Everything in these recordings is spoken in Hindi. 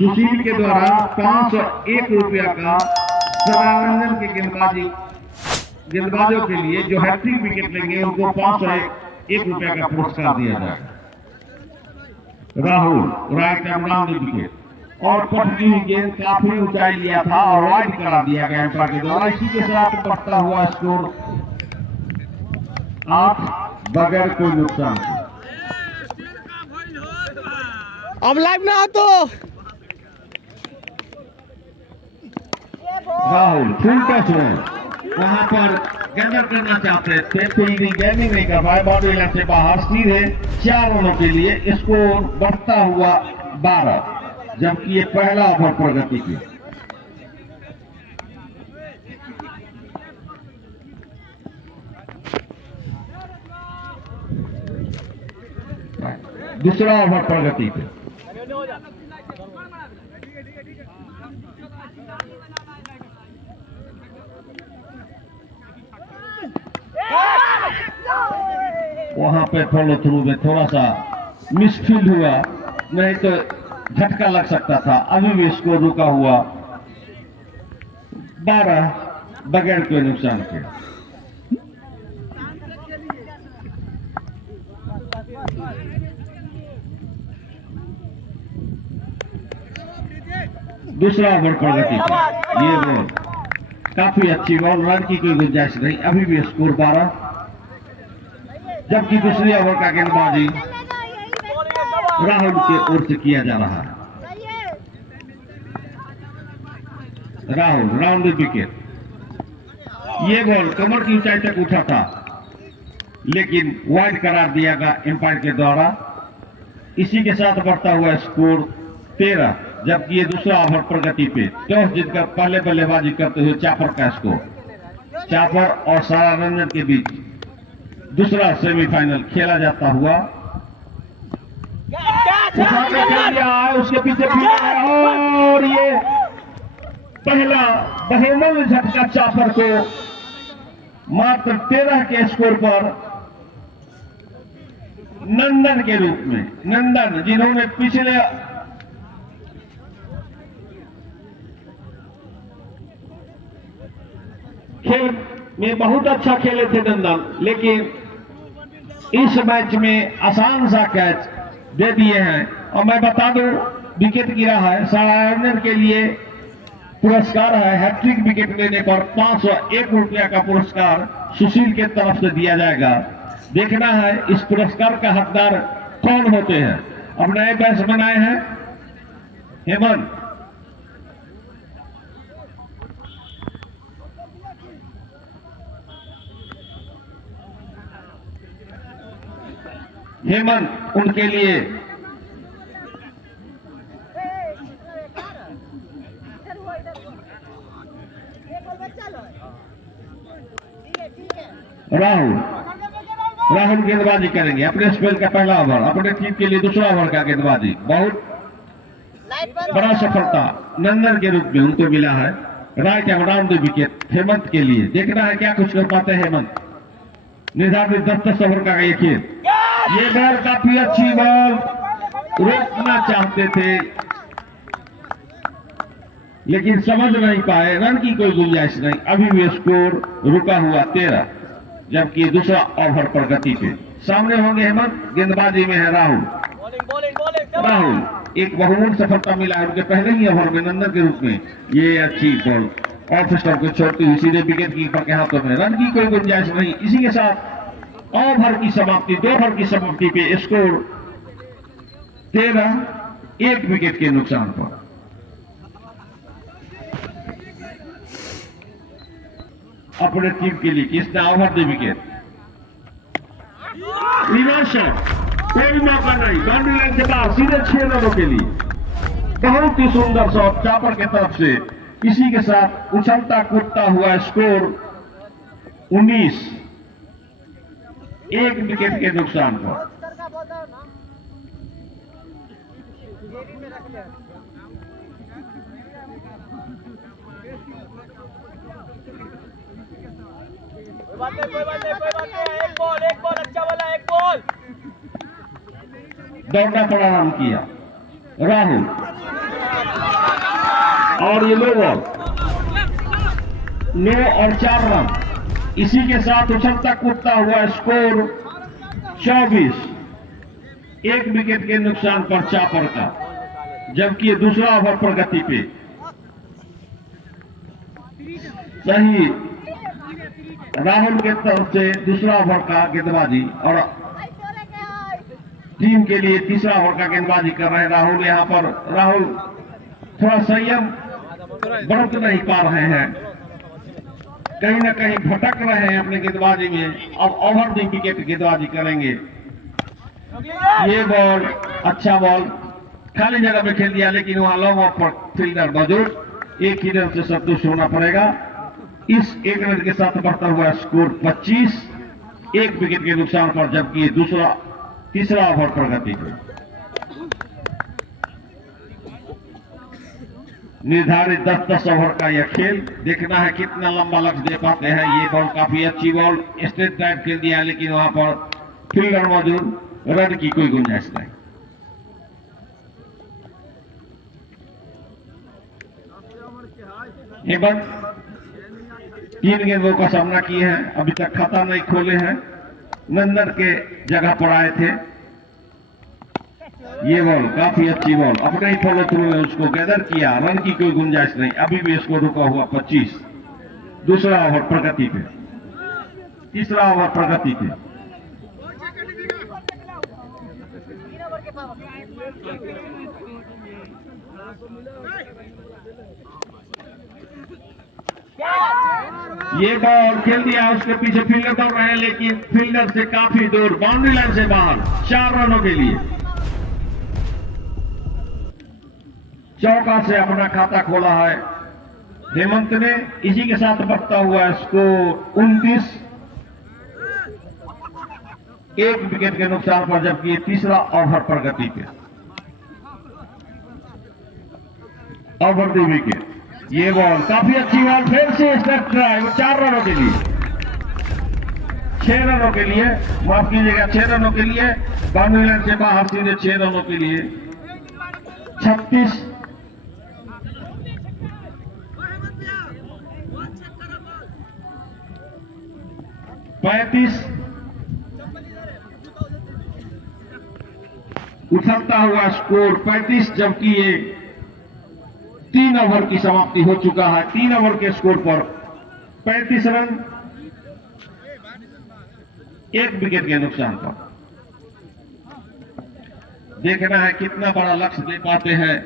सुशील के द्वारा 501 रुपया का सरारंजन के गेंदबाजों के लिए जो हैट्रिक विकेट लेंगे उनको 501 रुपया का पुरस्कार दिया जाएगा। राहुल राइट एंड विकेट और पटकी हुई गेंद काफी ऊंचाई लिया था और वाइड करा दिया गया एम्पायर के द्वारा। इसी के साथ बढ़ता हुआ स्कोर 8 बगैर कोई नुकसान के। अब लाइव ना हो तो राहुल फुल टच में वहां पर गैदर करना चाहते थे, फील्डिंग गेंदिंग नहीं कर पाए, बाउंड्री लाइन से बाहर। सीधे 4 रनों के लिए स्कोर बढ़ता हुआ 12, जबकि ये पहला ओवर प्रगति की। दूसरा ओवर प्रगति पे वहां पे फॉलो थ्रू में थोड़ा सा मिसफील्ड हुआ, नहीं तो झटका लग सकता था। अभी भी स्कोर रुका हुआ 12 बगैर कोई नुकसान के। दूसरा ओवर प्रगति पे ये बॉल काफी अच्छी बॉल, रन की कोई गुंजाइश नहीं। अभी भी स्कोर 12, जबकि दूसरी ओवर का गेंदबाजी राहुल के ओर से किया जा रहा है। Rahul round wicket. ये बॉल कमर की ऊंचाई तक उठा था, लेकिन वाइड करार दिया गया एम्पायर के द्वारा। इसी के साथ बढ़ता हुआ स्कोर 13, जबकि ये दूसरा ओवर प्रगति पे। टॉस जीतकर पहले बल्लेबाजी करते हुए चापर का स्कोर। चापर और सरारंजन के बीच दूसरा सेमीफाइनल खेला जाता हुआ। उसके पीछे और ये पहला बहुमूल्य झटका चापर को मात्र 13 के स्कोर पर नंदन के रूप में। नंदन जिन्होंने पिछले खेल में बहुत अच्छा खेले थे नंदन, लेकिन इस मैच में आसान सा कैच दे दिए हैं। और मैं बता दूं, विकेट गिरा है। सरारंजन के लिए पुरस्कार है, हैट्रिक विकेट लेने पर 501 रुपया का पुरस्कार सुशील के तरफ से दिया जाएगा। देखना है इस पुरस्कार का हकदार कौन होते हैं। अब नए बैट्समैन आए हैं, हेमंत। हेमंत उनके लिए राहुल गेंदबाजी करेंगे। अपने स्पेल का पहला ओवर, अपने टीम के लिए दूसरा ओवर का गेंदबाजी। बहुत बड़ा सफलता नंदन के रूप में उनको मिला है। Right and round wicket Hemant के लिए। देखना है क्या कुछ कर पाते हैं हेमंत। निर्धारित 10 ओवर का ये खेल। ये बॉल काफी अच्छी बॉल, रोकना चाहते थे लेकिन समझ नहीं पाए। रन की कोई गुंजाइश नहीं। अभी भी स्कोर रुका हुआ 13, जबकि दूसरा ओवर प्रगति पे। सामने होंगे हेमंत, गेंदबाजी में है राहुल। राहुल एक बहुमूल्य सफलता मिला है उनके पहले ही ओवर में नंदन के रूप में। ये अच्छी बॉल ऑफ स्टंप को छोड़ती हुई सीधे विकेट कीपर के हाथों में। रन की कोई गुंजाइश नहीं। इसी के साथ ओवर की समाप्ति, 2 ओवर की समाप्ति पे स्कोर 13, 1 विकेट के नुकसान पर। अपने टीम के लिए किसने ओवर दे विकेट। कोई मौका नहीं, बाउंड्री लाइन के बाद सीधे 6 रनों के लिए। बहुत ही सुंदर शॉट चापर के तरफ से। इसी के साथ उछलता कूदता हुआ स्कोर 19, 1 विकेट के नुकसान पर। कोई बात नहीं, एक बॉल अच्छा वाला, एक बॉल। दौड़ना पड़ा रन किया राहुल। और ये लो बॉल, 9 और 4 रन। इसी के साथ उछलता कूदता हुआ स्कोर 24, 1 विकेट के नुकसान पर चापर का, जबकि ये दूसरा ओवर प्रगति पे। सही राहुल के तरफ से दूसरा ओवर का गेंदबाजी, और टीम के लिए तीसरा ओवर का गेंदबाजी कर रहे हैं राहुल। यहाँ पर राहुल थोड़ा संयम बरत नहीं पा रहे हैं, कहीं ना कहीं भटक रहे हैं अपने गेंदबाजी में। अब ओवर द विकेट गेंदबाजी करेंगे। ये बॉल अच्छा बॉल खाली जगह में खेल दिया, लेकिन वहां लॉन्ग ऑफ पर फील्डर मौजूद। एक ही रन से संतुष्ट होना पड़ेगा। इस 1 रन के साथ बढ़ता हुआ स्कोर 25, 1 विकेट के नुकसान पर, जबकि तीसरा ओवर प्रगति पे। निर्धारित 10-10 ओवर का यह खेल, देखना है कितना लंबा लक्ष्य दे पाते हैं। ये बॉल काफी अच्छी बॉल स्ट्रेट ड्राइव खेल दिया, लेकिन वहां पर फील्डर मौजूद, रन की कोई गुंजाइश नहीं। हेमंत 3 गेंदों का सामना किए हैं, अभी तक खाता नहीं खोले हैं। नंदन के जगह पर आए थे। ये बॉल काफी अच्छी बॉल, अपने ही फॉलो थ्रू में उसको गैदर किया, रन की कोई गुंजाइश नहीं। अभी भी इसको रुका हुआ 25, दूसरा ओवर प्रगति पे, तीसरा ओवर प्रगति पे। ये बॉल खेल दिया, उसके पीछे फील्डर दौड़ रहे हैं, लेकिन फील्डर से काफी दूर, बाउंड्री लाइन से बाहर। 4 रनों के लिए चौका से अपना खाता खोला है हेमंत ने। इसी के साथ बढ़ता हुआ स्कोर 29, 1 विकेट के नुकसान पर, जबकि तीसरा ओवर प्रगति पे। ओवर द विकेट, ये बॉल काफी अच्छी बॉल, फिर से स्ट्रेट ड्राइव, 4 रनों के लिए, 6 रनों के लिए, माफ कीजिएगा 6 रनों के लिए, बाउंड्री लाइन से बाहर सीधे 6 रनों के लिए। 36, 35, उछलता हुआ स्कोर 35, जबकि ये 3 ओवर की समाप्ति हो चुका है। 3 ओवर के स्कोर पर 35 रन, 1 विकेट के नुकसान पर। देखना है कितना बड़ा लक्ष्य दे पाते हैं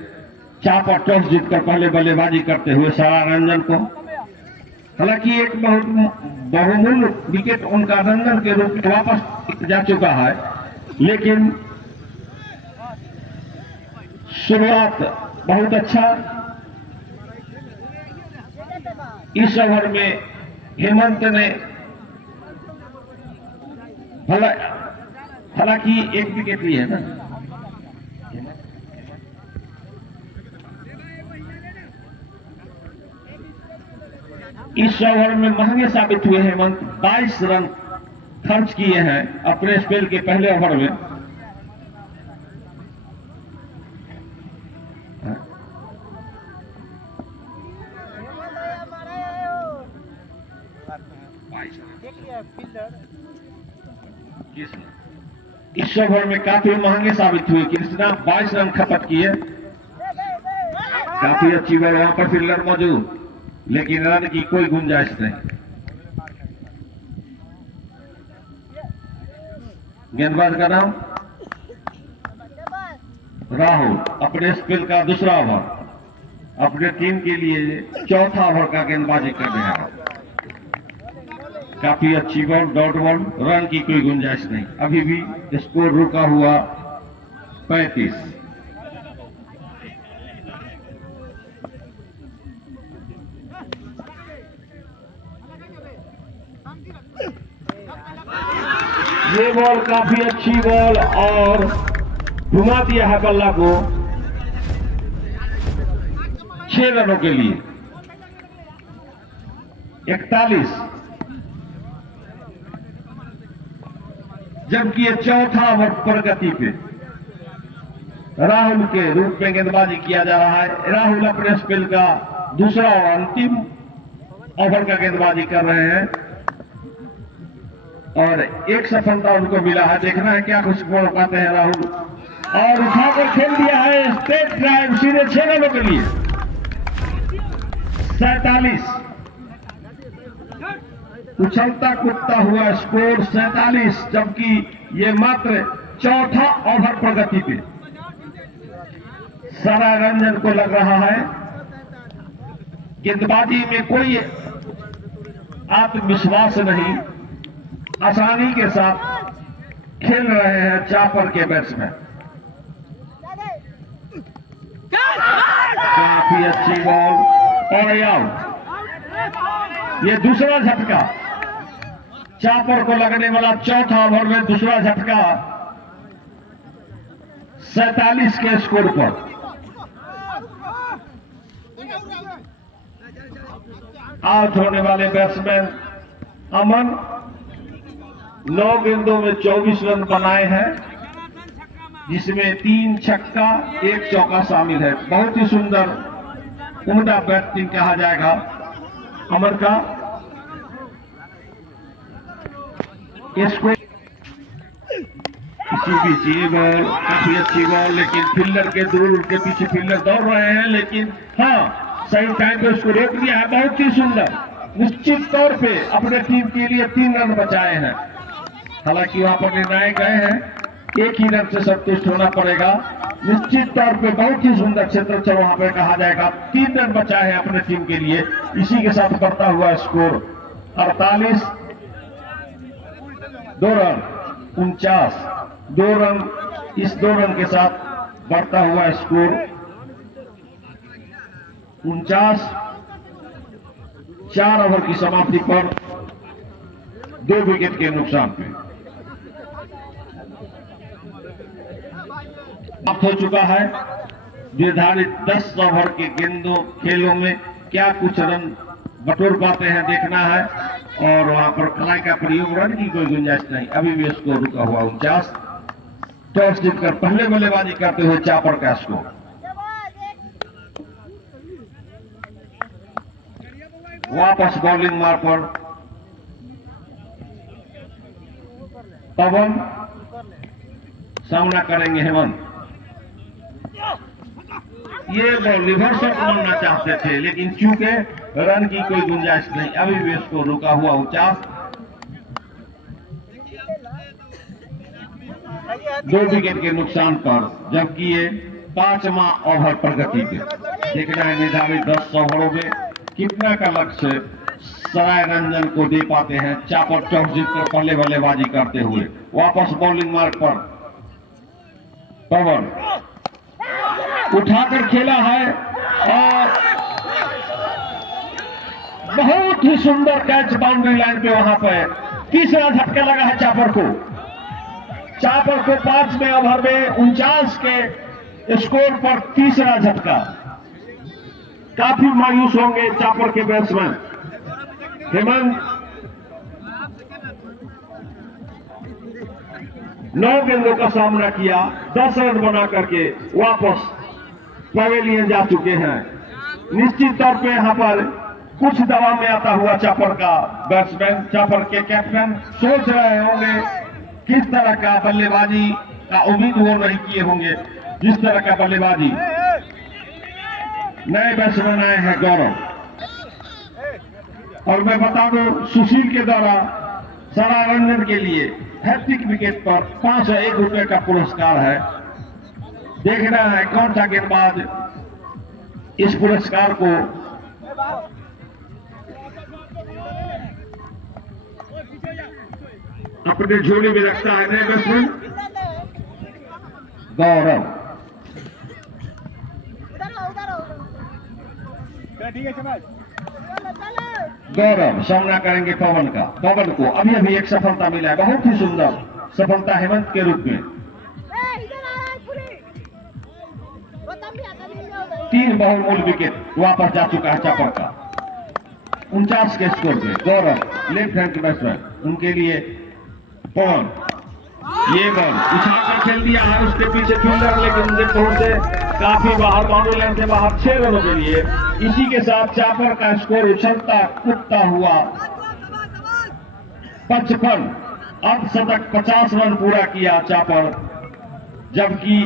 चापर, टॉस जीतकर पहले बल्लेबाजी करते हुए सारा रंजन को। हालांकि एक बहुत बहुमूल्य विकेट उनका रंजन के रूप में वापस जा चुका है, लेकिन शुरुआत बहुत अच्छा। इस ओवर में हेमंत ने हालांकि 1 विकेट ली है ना, इस ओवर में महंगे साबित हुए हेमंत। 22 रन खर्च किए हैं अपने स्पेल के पहले ओवर में। इस ओवर में काफी महंगे साबित हुए। कृष्णा 22 रन खपत किए, काफी अच्छी बॉल, वहां पर फील्डर मौजूद, लेकिन रन की कोई गुंजाइश नहीं। गेंदबाज का नाम राहुल, अपने स्पेल का दूसरा ओवर, अपने टीम के लिए चौथा ओवर का गेंदबाजी कर रहे हैं। काफी अच्छी बॉल, डॉट बॉल, रन की कोई गुंजाइश नहीं। अभी भी स्कोर रुका हुआ 35। ये बॉल काफी अच्छी बॉल और घुमा दिया है बल्ला को 6 रनों के लिए। 41, जबकि ये चौथा ओवर प्रगति पे। राहुल के रूप में गेंदबाजी किया जा रहा है। राहुल अपने स्पेल का दूसरा और अंतिम ओवर का गेंदबाजी कर रहे हैं और एक सफलता उनको मिला है। देखना है क्या कुछ बोल पाते हैं राहुल। और उठाकर खेल दिया है स्ट्रेट ड्राइव सीधे 6 रनों के लिए। 47 उछलता कूदता हुआ स्कोर 47, जबकि ये मात्र चौथा ओवर प्रगति पे। सारा रंजन को लग रहा है गेंदबाजी में कोई आत्मविश्वास नहीं, आसानी के साथ खेल रहे हैं चापर के बैट्समैन। काफी अच्छी बॉल और आउट। ये दूसरा झटका चापर को लगने वाला चौथा ओवर में दूसरा झटका 47 के स्कोर पर। आउट होने वाले बैट्समैन अमन 9 गेंदों में 24 रन बनाए हैं, जिसमें 3 छक्का 1 चौका शामिल है। बहुत ही सुंदर उम्दा बैटिंग कहा जाएगा अमन का। इसको इसी बीच ये बॉल काफी अच्छी बॉल, लेकिन फील्डर के दूर उनके पीछे फील्डर दौड़ रहे हैं, लेकिन हाँ सही टाइम पे उसको रोक दिया है। बहुत ही सुंदर, निश्चित तौर पे अपने टीम के लिए 3 रन बचाए हैं। हालांकि वहां पर निर्णायक गए हैं, 1 ही रन से संतुष्ट होना पड़ेगा। निश्चित तौर पे बहुत ही सुंदर क्षेत्र वहां पर कहा जाएगा। 3 रन बचाए हैं अपने टीम के लिए। इसी के साथ बढ़ता हुआ स्कोर 48, 2 रन 49, 2 रन, इस 2 रन के साथ बढ़ता हुआ स्कोर 49। 4 ओवर की समाप्ति पर 2 विकेट के नुकसान पे समाप्त हो चुका है। निर्धारित 10 ओवर के गेंदों खेलों में क्या कुछ रन बटोर पाते हैं देखना है। और वहां पर कलाई का प्रयोग, रन की कोई गुंजाइश नहीं। अभी भी स्कोर रुका हुआ 49। टॉस जीतकर पहले बल्लेबाजी करते हुए चापर का स्कोर। वापस बॉलिंग मार पर पवन, सामना करेंगे हेमंत। ये बॉल रिवर्स शॉट मारना चाहते थे, लेकिन चूंकि रन की कोई गुंजाइश नहीं, अभी भी स्कोर रुका हुआ 49। 2 विकेट के नुकसान पर, जबकि ये 5वां ओवर प्रगति पे। देखना है निर्धारित 10 ओवरों में कितना का लक्ष्य सराय रंजन को दे पाते हैं। चापर टॉस जीतकर पहले बल्लेबाजी करते हुए। वापस बॉलिंग मार्ग पर पवन उठाकर खेला है और बहुत ही सुंदर कैच बाउंड्री लाइन पे। वहां पर तीसरा झटका लगा है चापर को। चापर को 5वें ओवर में 49 के स्कोर पर तीसरा झटका। काफी मायूस होंगे चापर के बैट्समैन। हेमंत 9 गेंदों का सामना किया, 10 रन बना करके वापस पवेलियन जा चुके हैं। निश्चित तौर पे यहां पर कुछ दबाव में आता हुआ चापर का बैट्समैन, चापर के कैप्टन सोच रहे होंगे किस तरह का बल्लेबाजी का उम्मीद वो नहीं किए होंगे, जिस तरह का बल्लेबाजी। नए बैट्समैन आए हैं गौरव, और मैं बता दूं सुशील के द्वारा सरा रंजन के लिए हैट्रिक विकेट पर 501 रुपए का पुरस्कार है। देखना है कौन सा गेंदबाज इस पुरस्कार को अपने झोले में रखता है। नए बैट्समैन गौरव। गौरव सामना करेंगे पवन का। पवन को अभी अभी एक सफलता मिला है, बहुत ही सुंदर सफलता हेमंत के रूप में। 3 बहुमूल्य विकेट वापस जा चुका है चापर का 49 के स्कोर पे। गौरव लेफ्ट हैंड बैट्समैन, उनके लिए पवन ये बॉल उछालकर खेल दिया है, उसके पीछे फील्डर लेकिन उनसे पहुंचे काफी बाहर, बाउंड्री लाइन से बाहर 6 रनों के लिए। इसी के साथ चापर का स्कोर उछलता कूदता हुआ 55 अर्धशतक 50 रन पूरा किया चापर, जबकि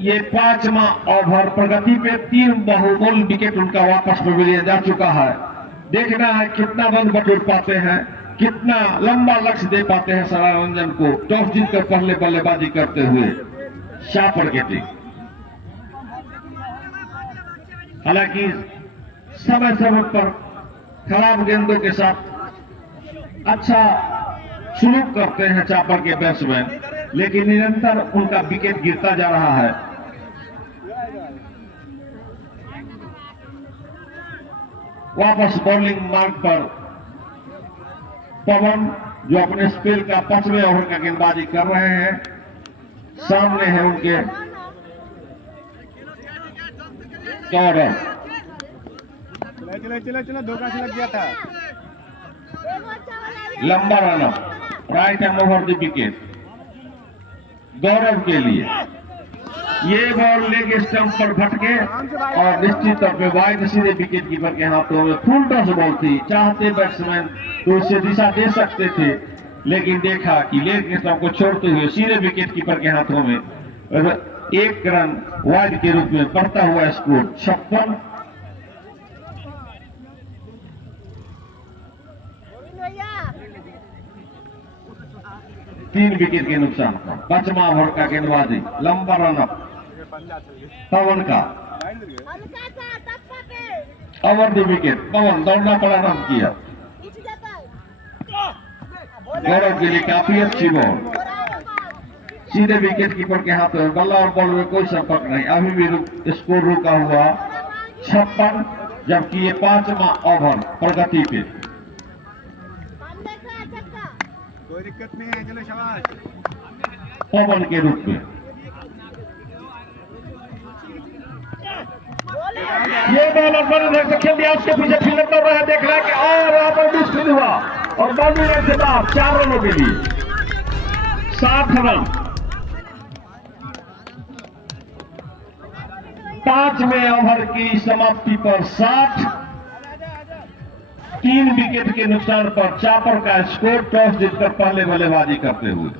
ये 5वां ओवर प्रगति पे 3 बहुमूल्य विकेट उनका वापस पवेलियन जा चुका है। देखना है कितना रन बटोर पाते हैं, कितना लंबा लक्ष्य दे पाते हैं सरारंजन को टॉस जीतकर पहले बल्लेबाजी करते हुए शापर की टीम। हालांकि समय समय पर खराब गेंदों के साथ अच्छा शुरू करते हैं चापर के बैट्समैन, लेकिन निरंतर उनका विकेट गिरता जा रहा है। वापस बॉलिंग मार्ग पर पवन, जो अपने स्पेल का 5वें ओवर का गेंदबाजी कर रहे हैं। सामने है उनके गौरव। चलो धोखा से लग गया था। लंबा run right hand over the wicket Gaurav के लिए। ये बॉल लेग स्टंप पर भटके और निश्चित तौर पे वाइड सीधे विकेट कीपर के हाथों में फुल टॉस बॉल थी। चाहते बैट्समैन तो उसे दिशा दे सकते थे, लेकिन देखा कि लेग स्टंप को छोड़ते हुए सीधे विकेट कीपर के हाथों में 1 रन वाइड के रूप में बढ़ता हुआ स्कोर 56। तीन विकेट के नुकसान पर 5वां ओवर का गेंदबाजी, लंबा रन अप पवन का ओवर द विकेट। पवन दौड़ना पड़ा, रन किया। गौरव के लिए काफी अच्छी बॉल, सीधे विकेट कीपर के हाथ में। बल्ला और बॉल में कोई संपर्क नहीं, अभी भी स्कोर रुका हुआ 56, जबकि ये 5वां ओवर प्रगति पे। कोई दिक्कत नहीं है, चलो शाबाश। पवन के रूप में ये बॉल और बॉल से खेल दिया, उसके पीछे फील्डर दौड़ रहा है, देख रहा है कि और यहाँ पर मिस हुआ और बाउंड्री लाइन से बाहर 4 रनों के लिए 60 रन। 5वें ओवर की समाप्ति पर 60, 3 विकेट के नुकसान पर चापर का स्कोर। टॉस जीतकर पहले बल्लेबाजी करते हुए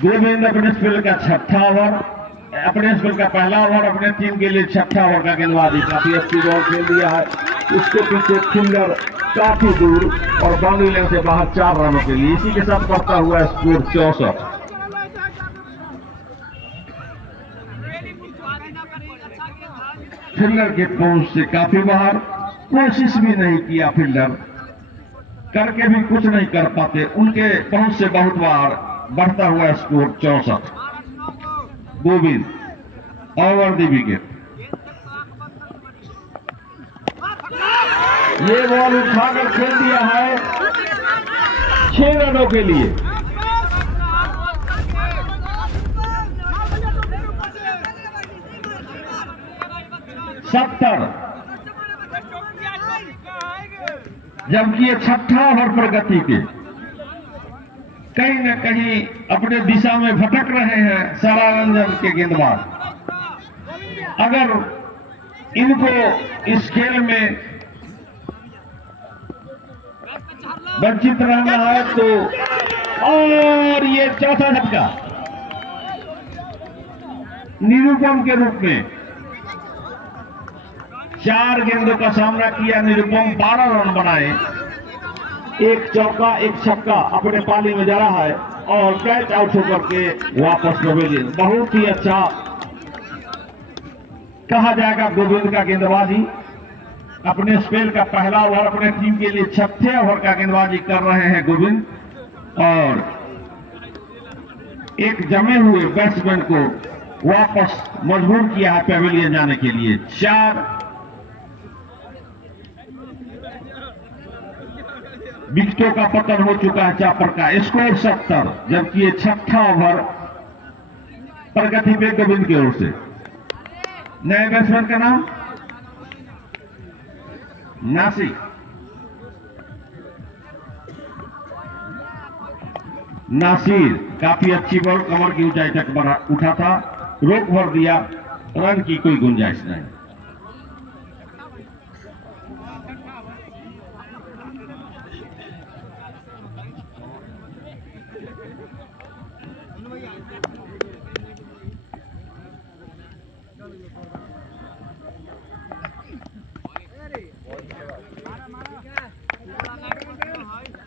गोविंद अपने स्पेल का 6ठा ओवर, अपने स्पेल का पहला ओवर, अपने टीम के लिए 6ठा ओवर का गेंदबाजी। काफी अच्छी बॉल खेल दिया है, उसके पीछे फील्डर काफी दूर और बाउंड्री लाइन से बाहर 4 रनों के लिए। इसी के साथ बढ़ता हुआ स्कोर 64। फील्डर के पहुंच से काफी बाहर, कोशिश भी नहीं किया फील्डर, करके भी कुछ नहीं कर पाते, उनके पहुंच से बहुत बार। बढ़ता हुआ score 64। Govind over the wicket. ये बॉल उठाकर खेल दिया है 6 रनों के लिए। 70, जबकि ये 6ठा ओवर प्रगति पे कहीं न कहीं अपने दिशा में भटक रहे हैं सरारंजन के गेंदबाज। अगर इनको इस खेल में वंचित रहना है तो, और ये चौथा झटका निरुपम के रूप में 4 गेंदों का सामना किया निरुपम, 12 रन बनाए, 1 चौका 1 छक्का अपने पाली में जा रहा है और कैच आउट होकर के वापस पवेलियन। बहुत ही अच्छा कहा जाएगा गोविंद का गेंदबाजी। अपने स्पेल का पहला ओवर अपने टीम के लिए 6ठे ओवर का गेंदबाजी कर रहे हैं गोविंद, और एक जमे हुए बैट्समैन को वापस मजबूर किया है पवेलियन जाने के लिए। 4 विकेटों का पतन हो चुका है चापर का। स्कोर 70, जबकि ये 6ठा ओवर प्रगति पे गोविंद की ओर से। नए बैट्समैन का नाम नासिक। नासिर काफी अच्छी बॉल, कमर की ऊंचाई तक उठा था, रोक भर दिया, रन की कोई गुंजाइश नहीं।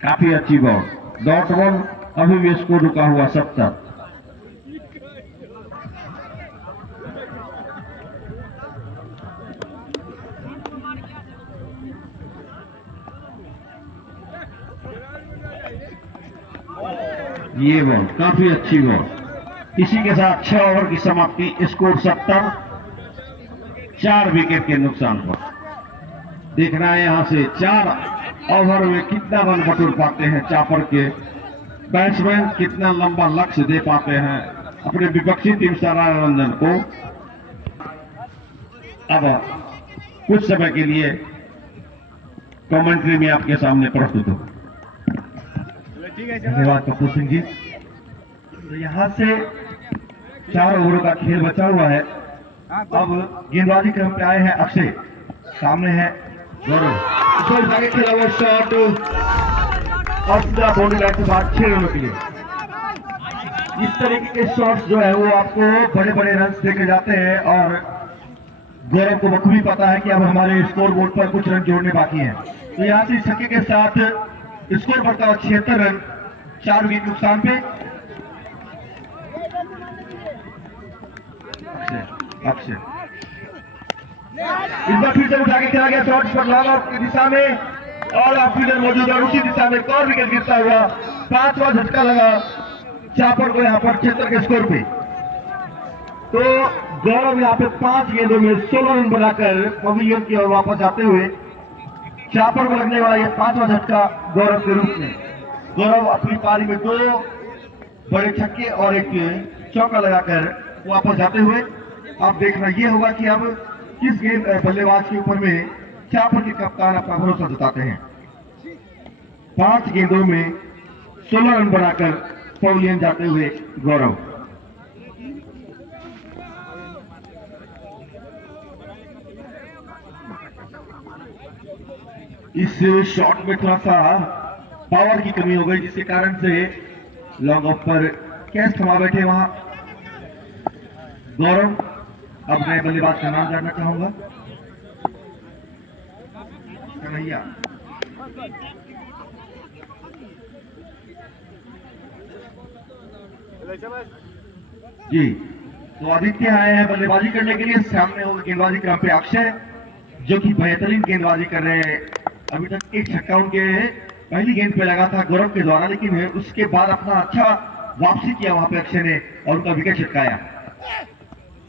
काफी अच्छी बॉल, डॉट बॉल, अभी भी स्कोर रुका हुआ 70। ये बॉल काफी अच्छी बॉल, इसी के साथ 6 ओवर की समाप्ति, स्कोर 70, 4 विकेट के नुकसान पर। देखना है यहां से 4 ओवर में कितना रन बटोर पाते हैं चापर के बैट्समैन, कितना लंबा लक्ष्य दे पाते हैं अपने विपक्षी टीम सराय रंजन को। अब कुछ समय के लिए कमेंट्री में आपके सामने प्रस्तुत हो। धन्यवाद कपूर सिंह जी। तो यहाँ से 4 ओवरों का खेल बचा हुआ है। अब गेंदबाजी क्रम पे आए हैं अक्षय, सामने है गौरव। आगे खेला हुआ शॉट और सीधा बाउंड्री लाइन के बाद 6 रनों के लिए। इस तरीके के शॉट्स जो है वो आपको बड़े बड़े रन देके जाते हैं और गौरव को बखूबी पता है कि अब हमारे स्कोर बोर्ड पर कुछ रन जोड़ने बाकी हैं। तो यहाँ से छक्के के साथ स्कोर बढ़ता हुआ 76 रन, 4 विकेट नुकसान पे। अक्षय इस बार फिर से उठा के खेला गया शॉट पर लॉन्ग ऑफ की दिशा में और ऑफिसर मौजूद है, उसी दिशा में एक और विकेट गिरता हुआ, 5वां झटका लगा चापर को यहाँ पर 76 के स्कोर पे। तो गौरव यहाँ पे 5 गेंदों में 16 रन बनाकर पवेलियन की ओर वापस आते हुए चापर को लगने वाला ये 5वां झटका गौरव के रूप में। गौरव अपनी पारी में 2 बड़े छक्के और एक चौका लगाकर वापस जाते हुए। अब देखना यह होगा कि अब किस गेंद बल्लेबाज के ऊपर में चापर के कप्तान अपना भरोसा जताते हैं। 5 गेंदों में 16 रन बनाकर पवेलियन जाते हुए गौरव। इस शॉट में थोड़ा सा पावर की कमी हो गई, जिसके कारण से लॉन्ग ऑफ पर कैच थमा बैठे वहां गौरव। अब मैं बल्लेबाज का नाम जानना चाहूंगा। कन्हैया जी। तो आदित्य आए हैं बल्लेबाजी करने के लिए। सामने होगा गेंदबाजी क्रम पे अक्षय, जो कि बेहतरीन गेंदबाजी कर रहे हैं। अभी तक एक छक्का उनके पहली गेंद पे लगा था गौरव के द्वारा, लेकिन उसके बाद अपना अच्छा वापसी किया वहां पे अक्षय ने और उनका विकेट छिटकाया।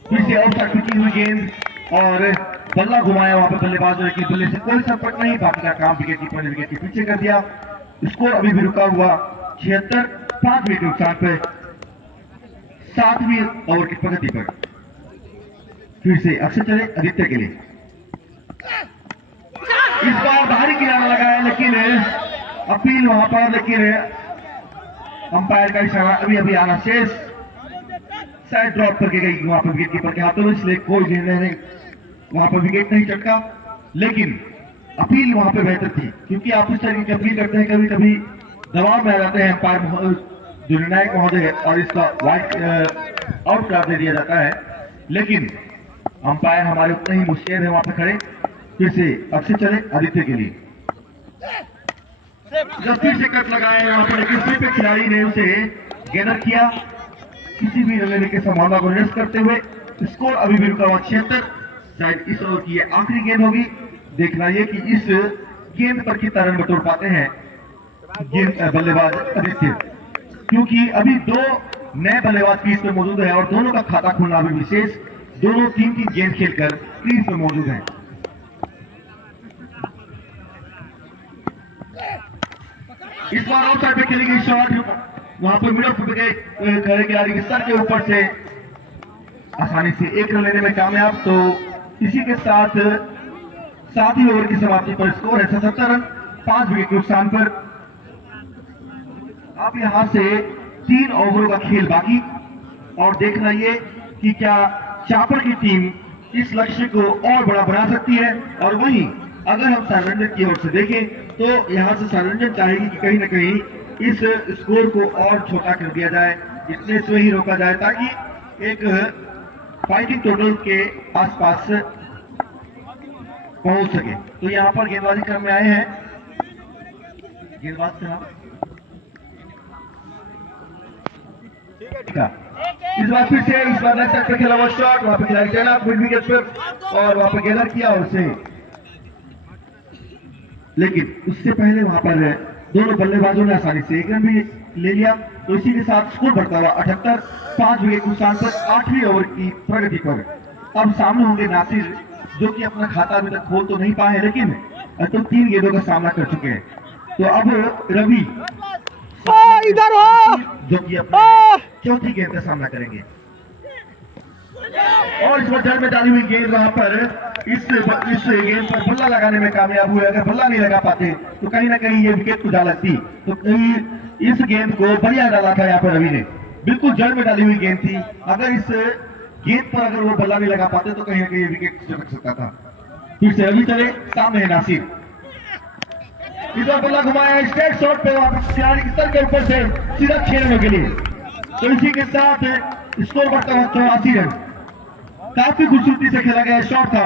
फिर से आउट साइड पिटी हुई गेंद और बल्ला घुमाया वहां पे बल्लेबाज ने, कि बल्ले से कोई संपर्क नहीं, बाकी का काम विकेट कीपर ने विकेट के पीछे कर दिया। स्कोर अभी भी रुका हुआ 76, 5 विकेट नुकसान पे 7वीं ओवर की प्रगति पर। फिर से अक्षय चले आदित्य के लिए। इस बार बाहरी किनारा लगाया, लेकिन अपील वहां पर, लेकिन अंपायर का इशारा अभी अभी आना शेष, साइड ड्रॉप करके गई वहां पर विकेट कीपर के हाथों में, इसलिए कोई निर्णय नहीं, वहां पर विकेट नहीं चटका। लेकिन अपील वहां पर बेहतर थी, क्योंकि आप इस तरीके की अपील करते हैं, कभी कभी दबाव में आ जाते हैं अंपायर जो निर्णायक महोदय, और इसका वाइट आउट करार दे दिया जाता है। लेकिन अंपायर हमारे उतने ही मुश्किल है वहां पर खड़े। फिर से अक्षय चले आदित्य के लिए। जब फिर से कट लगाए वहां पर, लेकिन फिर पे खिलाड़ी ने उसे गेंदर किया, किसी भी रन लेने की संभावना को निरस्त करते हुए। स्कोर अभी भी रुका हुआ 76। शायद इस ओवर की आखिरी गेंद होगी। देखना यह कि इस गेंद पर कितना रन बटोर पाते हैं बल्लेबाज आदित्य, क्योंकि अभी 2 नए बल्लेबाज क्रीज पर मौजूद है और दोनों का खाता खुलना अभी विशेष। दोनों 3-3 गेंद खेलकर क्रीज पर मौजूद हैं। इस बार आउट साइड पे खेली गई शॉट, वहां पर मिडल फुट गए खिलाड़ी के सर के ऊपर से आसानी से 1 रन लेने में कामयाब। तो इसी के साथ 7वीं ओवर की समाप्ति पर स्कोर है 77 रन, 5 विकेट नुकसान पर। अब यहां से 3 ओवरों का खेल बाकी, और देखना ये कि क्या चापर की टीम इस लक्ष्य को और बड़ा बना सकती है। और वहीं अगर हम सारंजन की ओर से देखें तो यहाँ से सारंजन चाहेगी कि कहीं ना कहीं इस स्कोर को और छोटा कर दिया जाए, इतने से ही रोका जाए ताकि एक फाइटिंग टोटल के आसपास पहुंच सके। तो यहाँ पर गेंदबाजी क्रम में आए हैं गेंदबाज से नाम इस बार फिर से इस बार लेफ्ट साइड पे खेला हुआ शॉट, वहां पे खिलाड़ी टर्न अप मिड विकेट पर और वहां पे गेंदर किया और से, लेकिन उससे पहले वहां पर दोनों बल्लेबाजों ने आसानी से 1 रन भी ले लिया। तो इसी के साथ स्कोर बढ़ता हुआ 78, 5 विकेट के नुकसान पर 8वीं ओवर की प्रगति पर अब सामने होंगे नासिर, जो कि अपना खाता अभी तक खोल तो नहीं पाए लेकिन तो 3 गेंदों का सामना कर चुके हैं। तो अब रवि इधर हो, जो कि अपने चौथी गेंद का सामना करेंगे, और इस बार में डाली हुई गेंद वहां पर इस गेंद पर बल्ला लगाने में कामयाब हुए। अगर बल्ला नहीं लगा पाते तो कहीं ना कहीं ये विकेट को जा लगती। तो कहीं इस गेंद को बढ़िया डाला था यहाँ पर रवि ने, बिल्कुल जड़ में डाली हुई गेंद थी। अगर इस गेंद पर अगर वो बल्ला नहीं लगा पाते तो कहीं ना कहीं ये विकेट चमक सकता था। फिर से रवि चले, सामने है नासिर, इस बार बल्ला घुमाया स्ट्रेट शॉट पे खिलाड़ी के सर के ऊपर से सीधा 6 रनों के लिए। तो इसी के साथ स्कोर बढ़ता हुआ 84 रन। काफी खूबसूरती से खेला गया शॉट था,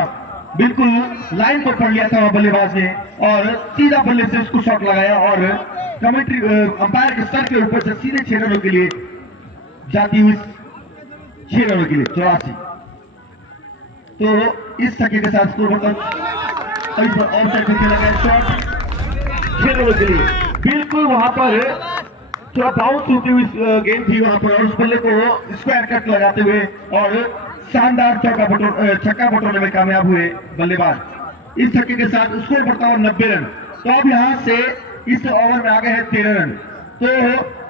बिल्कुल लाइन पर पड़ लिया था बल्लेबाज ने और सीधा बल्ले से उसको शॉट लगाया और कमेंट्री अंपायर के सर के ऊपर से सीधे 6 रनों के लिए जाती हुई 6 रनों के लिए 84। तो इस छक्के के साथ स्कोर बढ़ता ऑफ साइड में खेला गया शॉट 6 रनों के लिए। बिल्कुल वहां पर थोड़ा बाउंस होती हुई गेंद थी वहां पर और उस बल्ले को स्क्वायर कट लगाते हुए और शानदार छक्का बटोरने में कामयाब हुए बल्लेबाज। इस छक्के के साथ स्कोर बढ़ता हुआ 90 रन। तो अब यहां से इस ओवर में आ गए हैं 13 रन। तो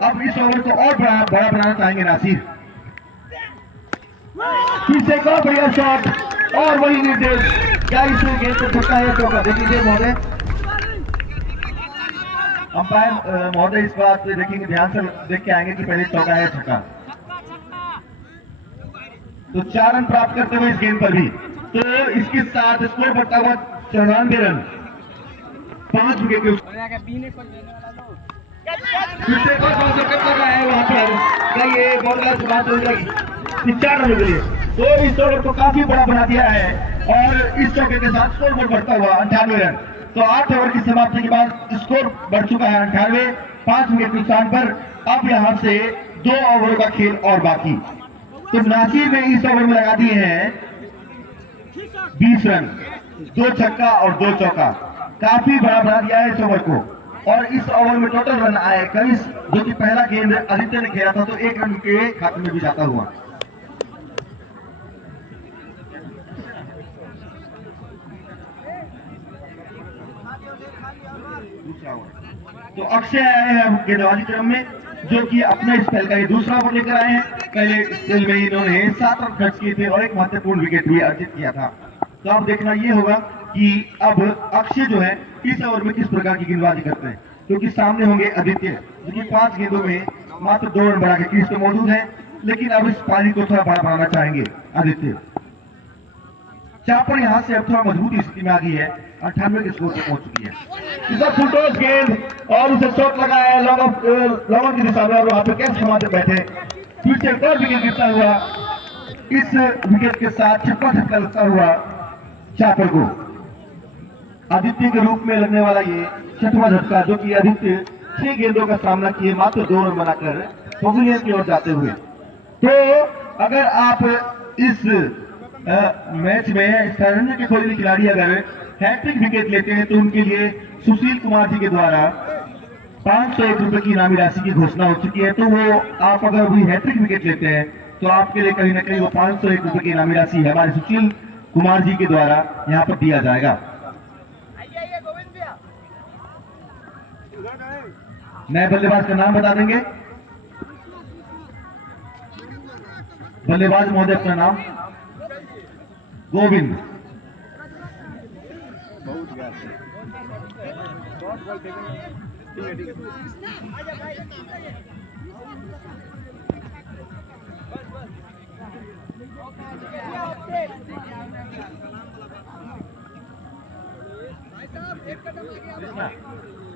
अब इस ओवर को और बड़ा बनाना चाहेंगे नासिर। फिर से एक और बढ़िया शॉट और वही निर्देश, क्या इस गेंद को छक्का है चौका? देखिए महोदय, अंपायर महोदय इस बात देखेंगे, ध्यान से देख के आएंगे कि पहले चौका है छक्का। तो 4 रन प्राप्त करते हुए इस गेंद पर भी। तो इसके साथ स्कोर बढ़ता हुआ 94 रन, 5 विकेट के फिर से कर रहा है वहां पर, क्या ये बहुत गलत बात हो जाएगी? 4 रनों के लिए तो इस ओवर को काफी बड़ा बना दिया है और इस चौके के साथ स्कोर बढ़ता हुआ 98 रन। तो 8 ओवर की समाप्ति के बाद स्कोर बढ़ चुका है 98, 5 विकेट नुकसान पर। अब यहां से 2 ओवरों का खेल और बाकी। तो नासिर ने इस ओवर में लगा दिए हैं 20 रन, 2 छक्का और 2 चौका, काफी बड़ा बना दिया है इस ओवर को। और इस ओवर में टोटल रन आए 21, जो कि पहला गेंद आदित्य ने खेला था तो 1 रन के खाते में भी जाता हुआ। तो अक्षय आए हैं गेंदबाजी क्रम में, जो कि अपने स्पेल का ये दूसरा ओवर लेकर आए हैं। पहले स्पेल में इन्होंने 7 रन खर्च किए थे और एक महत्वपूर्ण विकेट भी अर्जित किया था। तो अब देखना ये होगा कि अब अक्षय जो है इस ओवर में किस प्रकार की गेंदबाजी करते हैं, क्योंकि सामने होंगे आदित्य, जो कि 5 गेंदों में मात्र 2 रन बना के क्रीज पे मौजूद है। लेकिन अब इस पारी को थोड़ा बड़ा बनाना चाहेंगे आदित्य। चापर यहां से अब थोड़ा मजबूत स्थिति में आ गई है, 98 के स्कोर पे पहुंच चुकी है। इस फुल टॉस गेंद और उसे शॉट लगाया लॉन्ग ऑन की दिशा में और वहां पे कैच समाते बैठे। फिर से एक और विकेट गिरता हुआ, इस विकेट के साथ छक्का लगता हुआ चापर को। आदित्य के रूप में लगने वाला ये 6वां झटका, जो कि आदित्य 6 गेंदों का सामना किए मात्र 2 रन बनाकर पवेलियन की ओर जाते हुए। तो अगर आप इस मैच में सारंजन के खोलने खिलाड़ी अगर हैट्रिक विकेट लेते हैं तो उनके लिए सुशील कुमार जी के द्वारा 501 रुपए की इनामी राशि की घोषणा हो चुकी है। तो वो आप अगर भी हैट्रिक विकेट लेते हैं तो आपके लिए कहीं ना कहीं वो 501 रुपए की इनामी राशि हमारे सुशील कुमार जी के द्वारा यहाँ पर दिया जाएगा। नए बल्लेबाज का नाम बता देंगे। बल्लेबाज महोदय अपना नाम। गोविंद।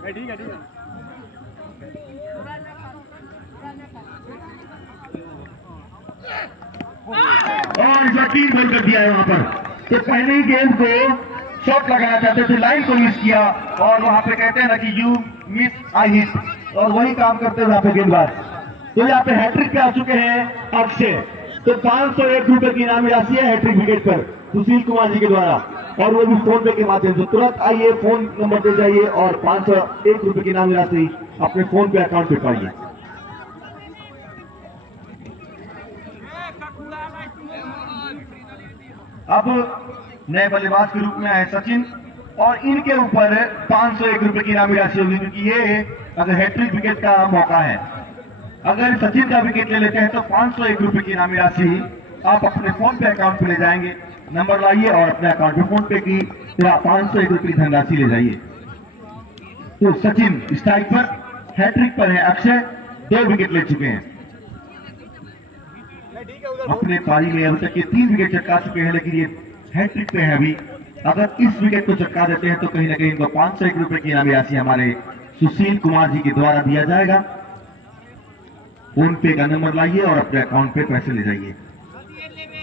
ठीक है ठीक है। और इस बार 3 बॉल कर दिया है वहां पर। तो पहले ही गेंद को शॉट लगाना चाहते थे, लाइन को मिस किया और वहां पे कहते हैं ना कि यू मिस आई हिट, और वही काम करते हुए यहाँ पे गेंदबाज। तो यहाँ पे हैट्रिक पे आ चुके हैं अक्षय। तो 501 रुपए की इनामी राशि है हैट्रिक विकेट पर सुशील कुमार जी के द्वारा, और वो भी फोन पे के माध्यम से। तुरंत आइए, फोन नंबर दे जाइए और 501 रुपए की इनामी राशि अपने फोन पे अकाउंट पे पाइए। अब नए बल्लेबाज के रूप में आए सचिन, और इनके ऊपर 501 रुपए की इनामी राशि होगी, क्योंकि ये अगर हैट्रिक विकेट का मौका है। अगर सचिन का विकेट ले लेते हैं तो 501 रुपए की इनामी राशि आप अपने फोन पे अकाउंट पे ले जाएंगे। नंबर लाइए और अपने अकाउंट पे फोन पे की 501 रुपए की धनराशि ले जाइए। तो सचिन स्ट्राइक पर, हैट्रिक पर है अक्षय, 2 विकेट ले चुके हैं। अपने पारी में अभी तक ये 3 विकेट चटका चुके हैं, लेकिन ये हैट्रिक पे है अभी। अगर इस विकेट को चटका देते हैं तो कहीं ना कहीं इनको 501 रुपए की इनामी राशि हमारे सुशील कुमार जी के द्वारा दिया जाएगा। फोन पे का नंबर लाइए और अपने अकाउंट पे पैसे ले जाइए।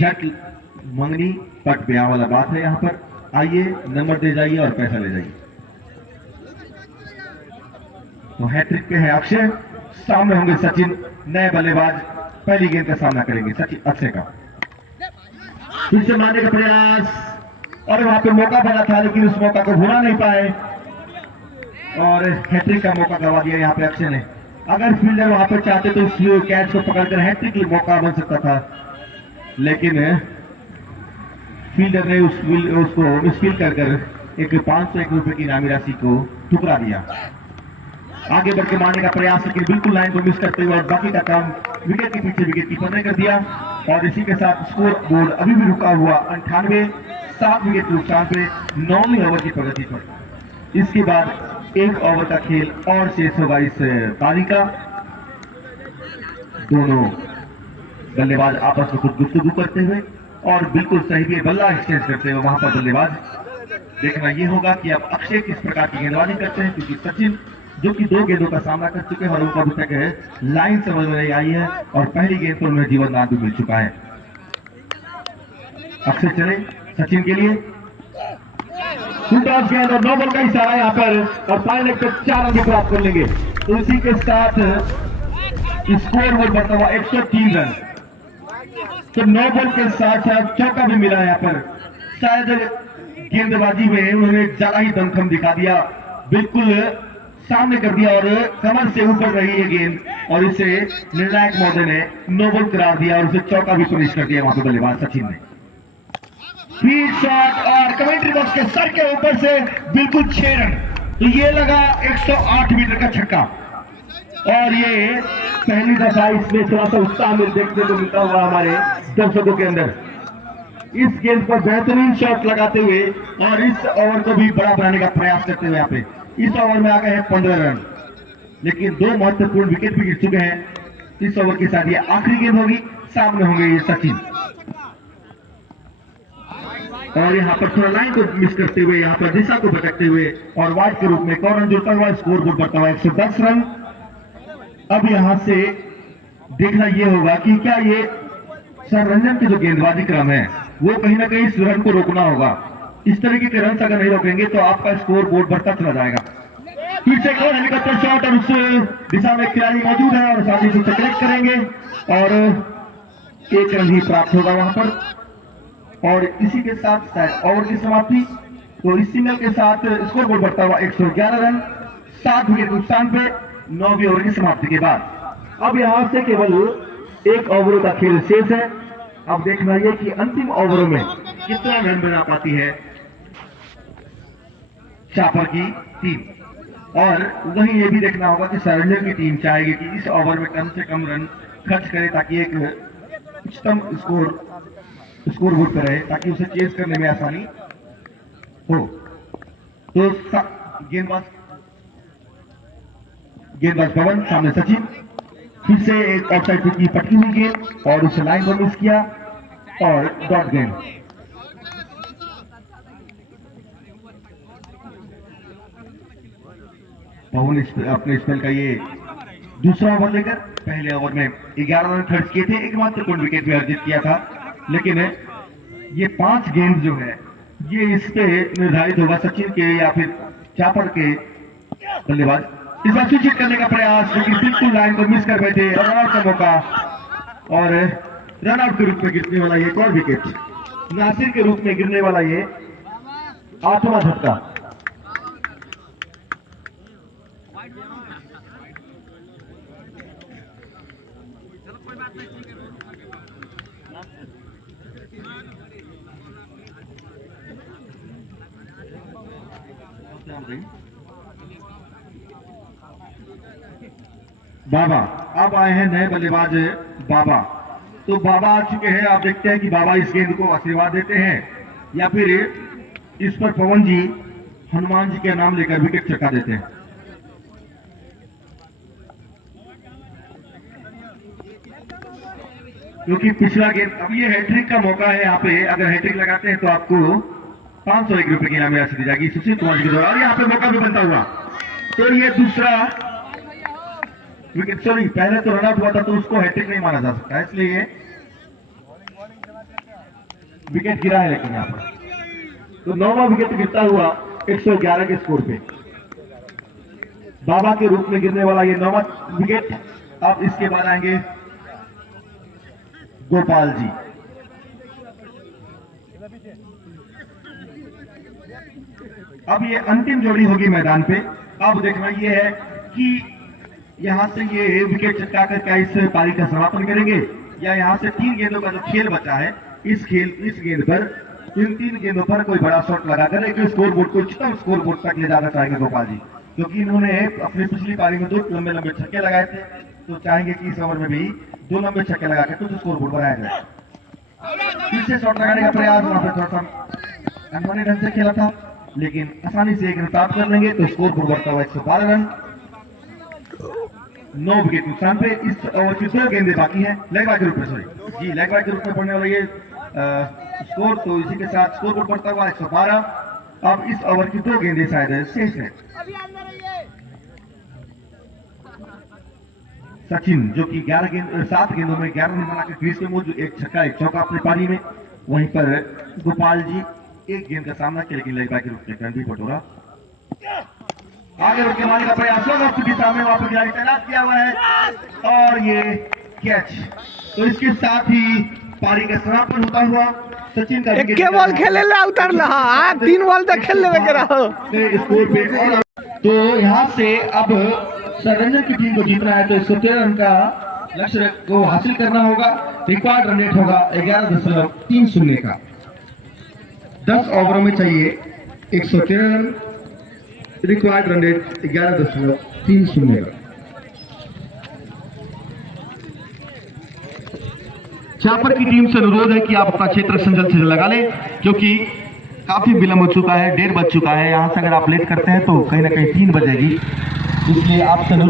झट मंगनी पट ब्याह वाला बात है यहाँ पर। आइए, नंबर दे जाइए और पैसा ले जाइए। तो हैट्रिक पे है अक्षय, सामने होंगे सचिन। नए बल्लेबाज पहली गेंद का सामना करेंगे सचिन अक्षय का। फिर से मारने का प्रयास, और वहां पे मौका बना था लेकिन उस मौका को भुला नहीं पाए और हैट्रिक का मौका गवा दिया यहाँ पे अक्षय ने। अगर फील्डर वहां पे चाहते तो उस कैच को पकड़कर हैट्रिक के मौका बन सकता था, लेकिन फील्डर ने उसको मिसफील्ड कर एक 501 रुपए की इनामी राशि को ठुकरा दिया। आगे बढ़ के मारने का प्रयास, लेकिन बिल्कुल लाइन को मिस करते हुए और बाकी का काम विकेट के पीछे विकेट कीपर ने कर दिया। और इसी के साथ स्कोर बोर्ड अभी भी रुका हुआ 98, 7 विकेट के नुकसान पे 9वीं ओवर की प्रगति पर। इसके बाद 1 ओवर का खेल और शेष होगा इस पारी का। दोनों बल्लेबाज आपस में कुछ गुफ्तगू करते हुए और बिल्कुल सही भी बल्ला एक्सचेंज करते हुए वहां पर बल्लेबाज। देखना यह होगा कि अब अक्षय किस प्रकार की गेंदबाजी करते हैं, क्योंकि सचिन जो कि 2 गेंदों का सामना कर चुके हैं और उनको अभी तक लाइन समझ में नहीं आई है और पहली गेंद पर उन्हें जीवन दान भी मिल चुका है। अक्षय चले सचिन के लिए, गेंद और 9 बॉल का इशारा यहाँ पर, और फाइनल पे 4 रन प्राप्त कर लेंगे। तो इसी के साथ स्कोर बोर्ड बढ़ता हुआ 103 रन। तो 9 बॉल के साथ साथ चौका भी मिला यहाँ पर। शायद गेंदबाजी में उन्होंने ज्यादा ही दमखम दिखा दिया, बिल्कुल सामने कर दिया और कमर से ऊपर रही है गेंद, और इसे निर्णायक महोदय ने 9 बॉल करार दिया और उसे चौका भी फिनिश कर दिया वहां पर बल्लेबाज सचिन ने। स्पीड शॉट और कमेंट्री बॉक्स के सर के ऊपर से बिल्कुल 6 रन। तो ये लगा 108 मीटर का छक्का, और ये पहली दफा इसमें थोड़ा सा उत्साह देखने को मिलता हुआ हमारे दर्शकों के अंदर। इस गेंद पर बेहतरीन शॉट लगाते हुए और इस ओवर को भी बड़ा बनाने का प्रयास करते हुए यहाँ पे इस ओवर में आ गए हैं 15 रन, लेकिन 2 महत्वपूर्ण विकेट भी गिर चुके हैं। इस ओवर के साथ ये आखिरी गेंद होगी, सामने होंगे ये सचिन, और यहाँ पर थोड़ा लाइन को मिस करते हुए यहाँ पर दिशा को भटकते हुए और वाइड के रूप में एक और रन जुड़ता हुआ, स्कोर बोर्ड बढ़ता हुआ 110 रन। अब यहाँ से देखना यह होगा कि क्या ये सररंजन के जो गेंदबाजी क्रम है वो कहीं ना कहीं इस रन को रोकना होगा। इस तरीके के रन अगर नहीं रोकेंगे तो आपका स्कोर बोर्ड बढ़ता चला जाएगा। फिर से एक और हेलीकॉप्टर शॉट, और उस दिशा में खिलाड़ी मौजूद है और साथ ही उसे कलेक्ट करेंगे और 1 रन ही प्राप्त होगा वहां पर। और इसी के साथ शायद ओवर की समाप्ति। तो इस सिंगल के साथ स्कोर बोर्ड बढ़ता हुआ 111 रन, 7 विकेट नुकसान पे 9वीं ओवर की समाप्ति के बाद। अब यहां से केवल 1 ओवर का खेल शेष है। अब देखना यह कि अंतिम ओवरों में कितना रन बना पाती है चापर की टीम, और वहीं यह भी देखना होगा कि सररंजन की टीम चाहेगी कि इस ओवर में कम से कम रन खर्च करे ताकि एक उच्चतम स्कोर बोर्ड पर रहे, ताकि उसे चेस करने में आसानी हो। तो गेंदबाज पवन, सामने सचिन, फिर से एक आउटसाइड की पटकी हुई गेंद और उसे लाइन पर मिस किया और डॉट गेंद। पवन अपने स्पेल का ये दूसरा ओवर लेकर पहले ओवर में 11 रन खर्च किए थे, एकमात्र पूर्ण विकेट भी अर्जित किया था, लेकिन ये 5 गेंद जो है ये इस पे निर्धारित होगा सचिन के या फिर चापर के बल्लेबाज। इस बार स्विच करने का प्रयास, लेकिन बिल्कुल लाइन को मिस कर बैठे, रनआउट का मौका और रनआउट के रूप में गिरने वाला ये एक और विकेट, नासिर के रूप में गिरने वाला ये 8वां झटका। बाबा अब आए हैं नए बल्लेबाज बाबा। तो बाबा आ चुके हैं, आप देखते हैं कि बाबा इस गेंद को आशीर्वाद देते हैं या फिर इस पर पवन जी हनुमान जी के नाम लेकर विकेट चढ़ा देते हैं। क्योंकि पिछला गेंद, अब ये हैट्रिक का मौका है, यहाँ पे अगर हैट्रिक लगाते हैं तो आपको 501 रुपए की इनामी राशि दी जाएगी सुशील कुमार जी के द्वारा, और यहाँ पे मौका भी बनता हुआ। तो ये दूसरा विकेट, सॉरी पहले तो रनआउट हुआ था तो उसको हैट्रिक नहीं माना जा सकता, इसलिए विकेट गिरा है। लेकिन यहाँ पर तो 9वां विकेट गिरता हुआ 111 के स्कोर पे बाबा के रूप में गिरने वाला ये 9वां विकेट। अब इसके बाद आएंगे गोपाल जी। अब ये अंतिम जोड़ी होगी मैदान पे। अब देखना ये है कि यहां से ये विकेट चटकाकर क्या इस पारी का समापन करेंगे, या यहां से 3 गेंदों का जो खेल बचा है इस गेंद पर, इन 3 गेंदों पर कोई बड़ा शॉट लगाकर एक स्कोर बोर्ड को उच्चतम स्कोर बोर्ड तक ले जाना चाहेंगे गोपाल जी, क्योंकि इन्होंने अपनी पिछली पारी में 2 लंबे लंबे छक्के लगाए थे, तो चाहेंगे कि इस ओवर में भी 2 लंबे छक्के लगाकर कुछ स्कोर बोर्ड बनाया जाए। फिर से शॉट लगाने का प्रयास, वहां पर थोड़ा सा अनहोनी ढंग से खेला था, लेकिन आसानी से एक रन प्राप्त कर लेंगे तो स्कोर बोर्ड बढ़ता हुआ 112 रन। 9 विकेट नुकसान पे इस ओवर की 2 गेंदें बाकी हैं लेग बाय के रूप में, सॉरी जी लेग बाय के रूप में पड़ने वाला ये स्कोर। तो इसी के साथ स्कोर बोर्ड बढ़ता हुआ 112। अब इस ओवर की 2 गेंदें शायद शेष है। सचिन जो कि 7 गेंदों में 11 रन बनाकर क्रीज में मौजूद, 1 छक्का 1 चौका अपनी पारी में। वहीं पर गोपाल जी 1 गेंद का सामना किया, लेकिन लेग बाय के रूप में रन भी बटोरा। आगे बढ़ के मारने का प्रयास होगा, दिशा में वहां पर खिलाड़ी तैनात किया हुआ है और ये कैच। तो इसके साथ ही पारी का समापन होता हुआ सचिन का एक बॉल खेले ला उतर रहा 3 बॉल तक खेल लेवे के रहो स्कोर पे। और तो यहां से अब सररंजन की टीम को जीतना है तो 113 रन का लक्ष्य को हासिल करना होगा। रिकॉर्ड रन रेट होगा 11.30 का। 10 ओवरों में चाहिए 113 रन, रिक्वायर्ड रन रेट 11.30 का। चापर की टीम से अनुरोध है कि आप अपना क्षेत्र जल्द से जल्द लगा लें, क्योंकि काफी विलंब हो चुका है, 1:30 बज चुका है। यहां से अगर आप लेट करते हैं तो कहीं ना कहीं 3 बजेगी, इसलिए आपसे अनुरोध।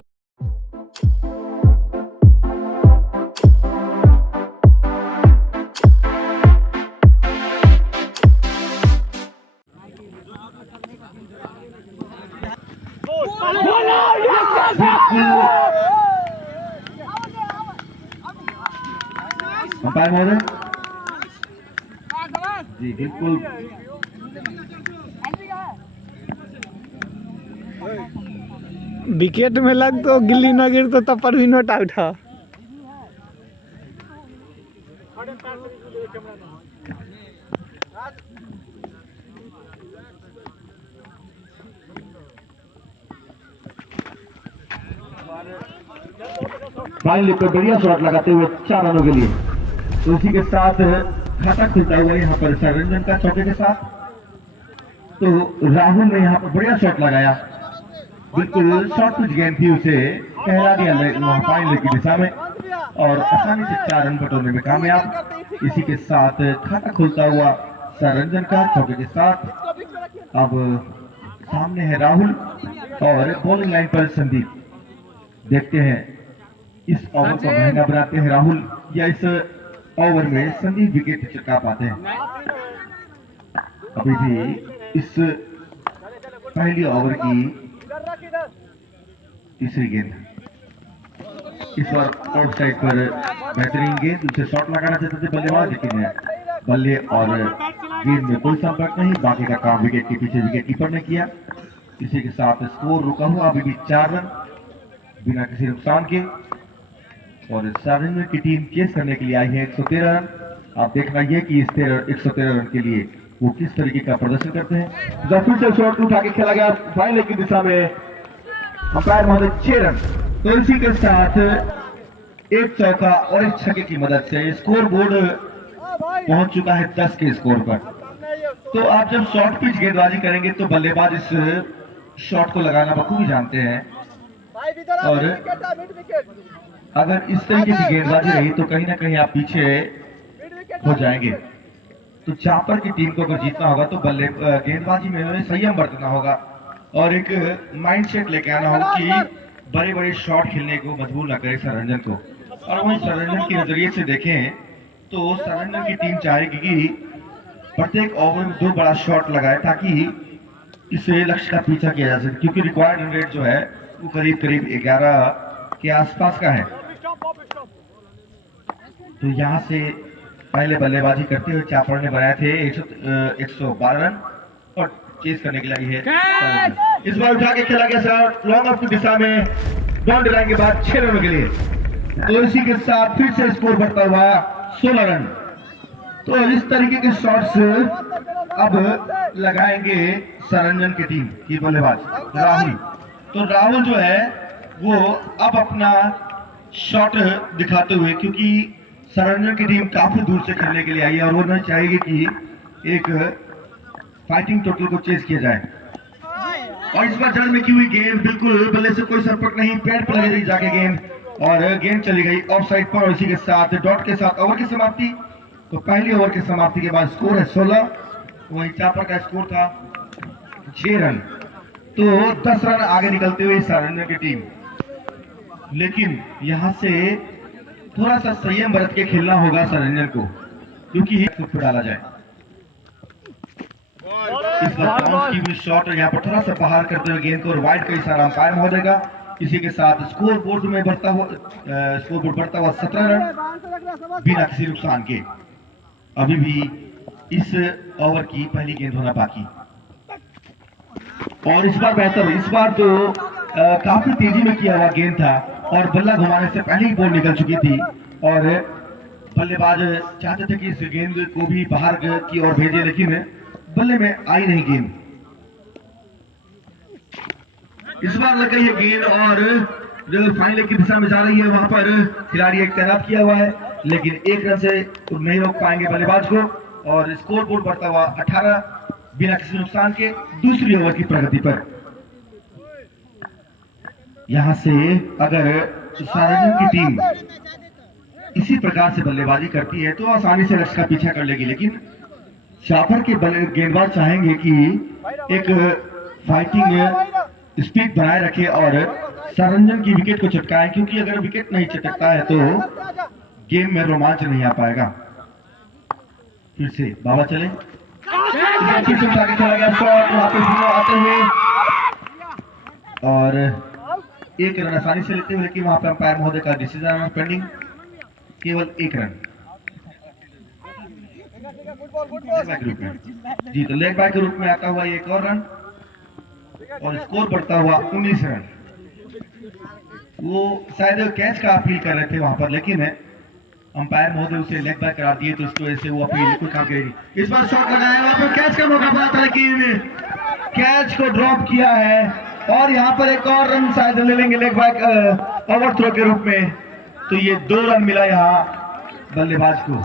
अंपायर महोदय जी बिल्कुल विकेट में लग तो गिल्ली न गिर तो तब पर भी नोट आउट है। फाइनली पर बढ़िया शॉट लगाते हुए 4 रनों के लिए। तो इसी के साथ खाता खुलता हुआ यहाँ पर सररंजन का चौके के साथ। तो राहुल ने यहाँ पर बढ़िया शॉट लगाया, बिल्कुल शॉर्ट पिच गेंद थी, उसे पहला दिया फाइनल की दिशा में और आसानी से 4 रन बटोरने में कामयाब। इसी के साथ खाता खुलता हुआ सररंजन का चौके के साथ। अब सामने है राहुल और बॉलिंग लाइन पर संदीप। देखते हैं इस ओवर को महंगा बनाते हैं राहुल, या इस ओवर में संदीप विकेट चटका पाते हैं। अभी भी इस पहली ओवर की तीसरी गेंद, इस बार आउट साइड पर बेहतरीन गेंद, उसे शॉट लगाना चाहते थे बल्लेबाज, लेकिन बल्ले और गेंद में कोई संपर्क नहीं। बाकी का काम विकेट के पीछे विकेट कीपर ने किया। इसी के साथ स्कोर रुका हुआ अभी भी 4 रन बिना किसी नुकसान के, और सारंग की टीम चेस करने के लिए आई है 113 रन। आप देखना ये कि इस 113 रन के लिए वो किस तरीके का प्रदर्शन करते हैं। फिर से शॉट उठा के खेला गया फाइनल की दिशा में, अंपायर महोदय 6 रन। तो इसी के साथ एक चौका और एक छक्के की मदद से स्कोर बोर्ड पहुंच चुका है 10 के स्कोर पर। तो आप जब शॉर्ट पिच गेंदबाजी करेंगे तो बल्लेबाज इस शॉट को लगाना बखूबी जानते हैं, और अगर इस तरीके की गेंदबाजी रही तो कहीं ना कहीं आप पीछे हो जाएंगे। तो चापर की टीम को अगर जीतना होगा तो गेंदबाजी में उन्हें संयम बरतना होगा और एक माइंडसेट लेके आना होगा कि बड़े बड़े शॉट खेलने को मजबूर ना करे सरंजन को। और वहीं सरंजन के नजरिए से देखें तो सरंजन की टीम चाहेगी कि प्रत्येक ओवर में 2 बड़ा शॉट लगाए ताकि इसे लक्ष्य का पीछा किया जा सके, क्योंकि रिक्वायर्ड रन रेट जो है वो करीब करीब 11 के आसपास का है। तो यहाँ से पहले बल्लेबाजी करते हुए चापर ने बनाए थे 112 रन और चेस करने के लिए है। इस बार उठा के खेला गया सर लॉन्ग ऑफ की दिशा में, बाउंड्री लाइन के बाद 6 रनों के लिए। तो इसी के साथ फिर से स्कोर बढ़ता हुआ 16 रन। तो इस तरीके के शॉट्स अब लगाएंगे सरंजन की टीम की बल्लेबाज राहुल। तो राहुल जो है वो अब अपना शॉट दिखाते हुए, क्योंकि सरंजन की टीम काफी दूर से खेलने के लिए आई है और वो नहीं चाहेगी कि एक फाइटिंग टोटल को चेस किया जाए। और इस बार जड़ में की हुई गेंद, बिल्कुल बल्ले से कोई संपर्क नहीं, पैड पर लगी जाके गेंद और गेंद चली गई ऑफ साइड पर। और इसी के साथ डॉट के साथ ओवर की समाप्ति। तो पहली ओवर की समाप्ति के बाद स्कोर है 16, वहीं चापर का स्कोर था 6 रन। तो 10 रन आगे निकलते हुए सरंजन की टीम, लेकिन यहां से थोड़ा सा संयम बरत के खेलना होगा सरंजन को, क्योंकि डाला जाए। इस बार की शॉट यहाँ पर थोड़ा सा बाहर करते हुए गेंद को वाइड का इशारा अंपायर महोदय का। इसी के साथ स्कोर बोर्ड बढ़ता हुआ 17 रन बिना किसी नुकसान के। अभी भी इस ओवर की पहली गेंद होना बाकी, और इस बार बेहतर, इस बार तो काफी तेजी में किया हुआ गेंद था और बल्ला घुमाने से पहले ही बॉल निकल चुकी थी और बल्लेबाज चाहते थे कि इस गेंद को भी बाहर की ओर भेजे, लेकिन बल्ले में आई नहीं गेंद। इस बार लग गई है गेंद और जो फाइनल की दिशा में जा रही है वहां पर खिलाड़ी एक तैनात किया हुआ है, लेकिन 1 रन से नहीं रोक पाएंगे बल्लेबाज को। और स्कोर बोर्ड बढ़ता हुआ 18 बिना किसी नुकसान के दूसरी ओवर की प्रगति पर। यहां से अगर सरंजन की टीम इसी प्रकार से बल्लेबाजी करती है तो आसानी से लक्ष्य का पीछा कर लेगी, लेकिन चापर के गेंदबाज चाहेंगे कि एक फाइटिंग स्पीड बनाए रखे और सरंजन की विकेट को चटकाए, क्योंकि अगर विकेट नहीं चटकता है तो गेम में रोमांच नहीं आ पाएगा। फिर से बाबा चले, फिर से उठा के खेला गया शॉट, वापस आते हुए और 1 रन आसानी से लेते हुए, लेकिन वहां पर अंपायर महोदय का डिसीजन पेंडिंग, केवल 1 रन जी। तो लेग बाय के रूप में आता हुआ 1 और रन और स्कोर बढ़ता हुआ 19 रन। वो शायद कैच का अपील कर रहे थे वहां पर, लेकिन अंपायर महोदय उसे लेग बाय करार दिए, तो इसकी वजह से वो अपील कोई काम करेगी। इस बार शॉट लगाया, वहां पर कैच का मौका बना था लेकिन कैच को ड्रॉप किया है और यहाँ पर 1 और रन शायद ले लेंगे लेग बाय ओवर थ्रो के रूप में। तो ये 2 रन मिला यहाँ बल्लेबाज को।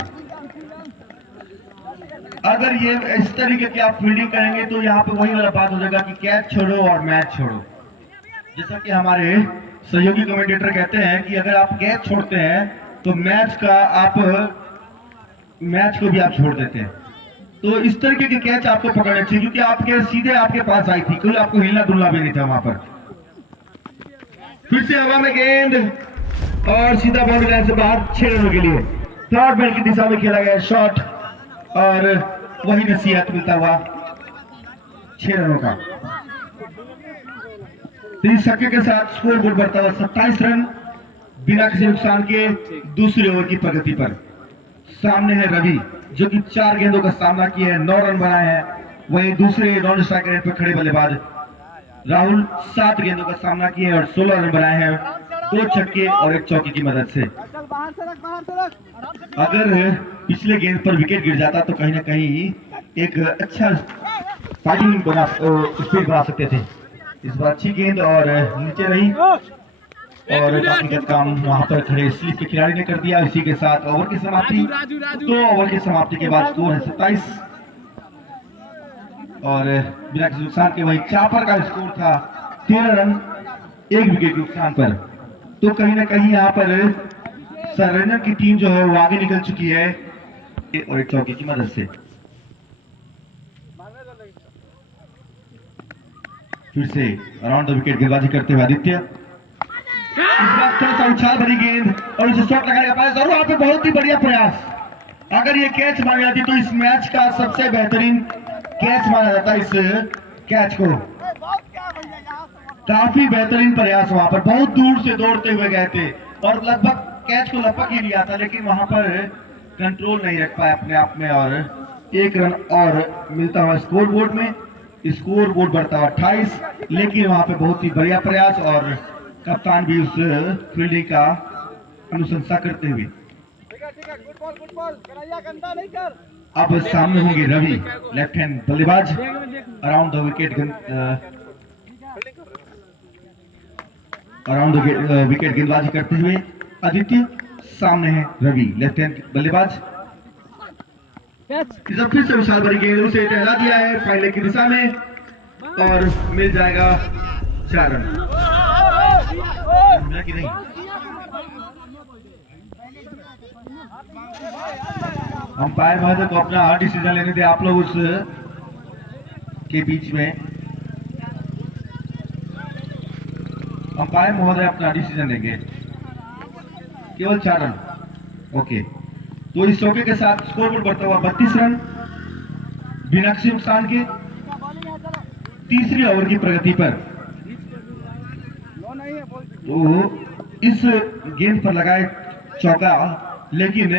अगर ये इस तरीके की आप फील्डिंग करेंगे तो यहाँ पे वही वाला बात हो जाएगा कि कैच छोड़ो और मैच छोड़ो। जैसा कि हमारे सहयोगी कमेंटेटर कहते हैं कि अगर आप कैच छोड़ते हैं तो मैच को भी आप छोड़ देते हैं। तो इस तरीके के कैच आपको पकड़ने चाहिए, क्योंकि आपके सीधे आपके पास आई थी, कोई आपको हिलना डुलना भी नहीं था वहां पर। फिर से हवा में गेंद और सीधा बाउंड्री लाइन से बाहर 6 रनों के लिए थर्ड मैन की दिशा में खेला गया शॉट और वही नसीहत मिलता हुआ 6 रनों का। इस छक्के के साथ स्कोर बोर्ड बढ़ता हुआ 27 रन बिना किसी नुकसान के दूसरे ओवर की प्रगति पर। सामने है रवि जो कि 4 गेंदों का सामना किया है, 9 रन बनाए हैं। वहीं दूसरे नॉन स्ट्राइक रेट पर खड़े बल्लेबाज राहुल 7 गेंदों का सामना किए और 16 रन बनाए हैं, 2 छक्के और 1 चौके की मदद से। अगर पिछले गेंद पर विकेट गिर जाता तो कहीं ना कहीं एक अच्छा फाइटिंग बना स्पीड बना सकते थे। इस बार अच्छी गेंद और नीचे रही और बाकी का काम वहां पर खड़े स्लिप के खिलाड़ी ने कर दिया। इसी के साथ ओवर की समाप्ति, 2 ओवर की समाप्ति के बाद स्कोर है 27 और बिना किसी नुकसान के वही चापर का स्कोर था 13 रन 1 विकेट के नुकसान पर। तो कहीं ना कहीं यहाँ पर सररंजन की टीम जो है वो आगे निकल चुकी है और 1 चौके की मदद से। फिर से अराउंड द विकेट गेंदबाजी करते हुए आदित्य, इस बार थोड़ा सा उछाल भरी गेंद और उसे शॉट लगाने का प्रयास और वहां पे बहुत ही बढ़िया प्रयास। अगर ये कैच मानी जाती तो इस मैच का सबसे बेहतरीन कैच माना जाता इस कैच को। काफी बेहतरीन प्रयास वहां पर, बहुत दूर से दौड़ते हुए गए थे और लगभग कैच को लपक ही लिया था, लेकिन वहां पर कंट्रोल नहीं रख पाया अपने आप में और 1 रन और मिलता हुआ स्कोर बोर्ड में। स्कोर बोर्ड बढ़ता हुआ 28, लेकिन वहां पे बहुत ही बढ़िया प्रयास और कप्तान भी उस फील्डिंग का अनुशंसा करते हुए। अब सामने होंगे रवि लेफ्ट हैंड बल्लेबाज अराउंड द विकेट गेंदबाजी करते हुए आदित्य, सामने है रवि लेफ्ट हैंड बल्लेबाज। इस बार फिर से विशाल भरी गेंद उसे टहला दिया है पहले की दिशा में और मिल जाएगा 4 रन। मिला कि नहीं? अंपायर महोदय को अपना डिसीजन लेने दे आप लोग उस के बीच में। अंपायर महोदय अपना डिसीजन लेंगे। केवल 4 रन। ओके, तो इस चौके के साथ स्कोर बोर्ड बढ़ता हुआ 32 रन बिना किसी नुकसान के तीसरी ओवर की प्रगति पर। तो इस गेंद पर लगाए चौका, लेकिन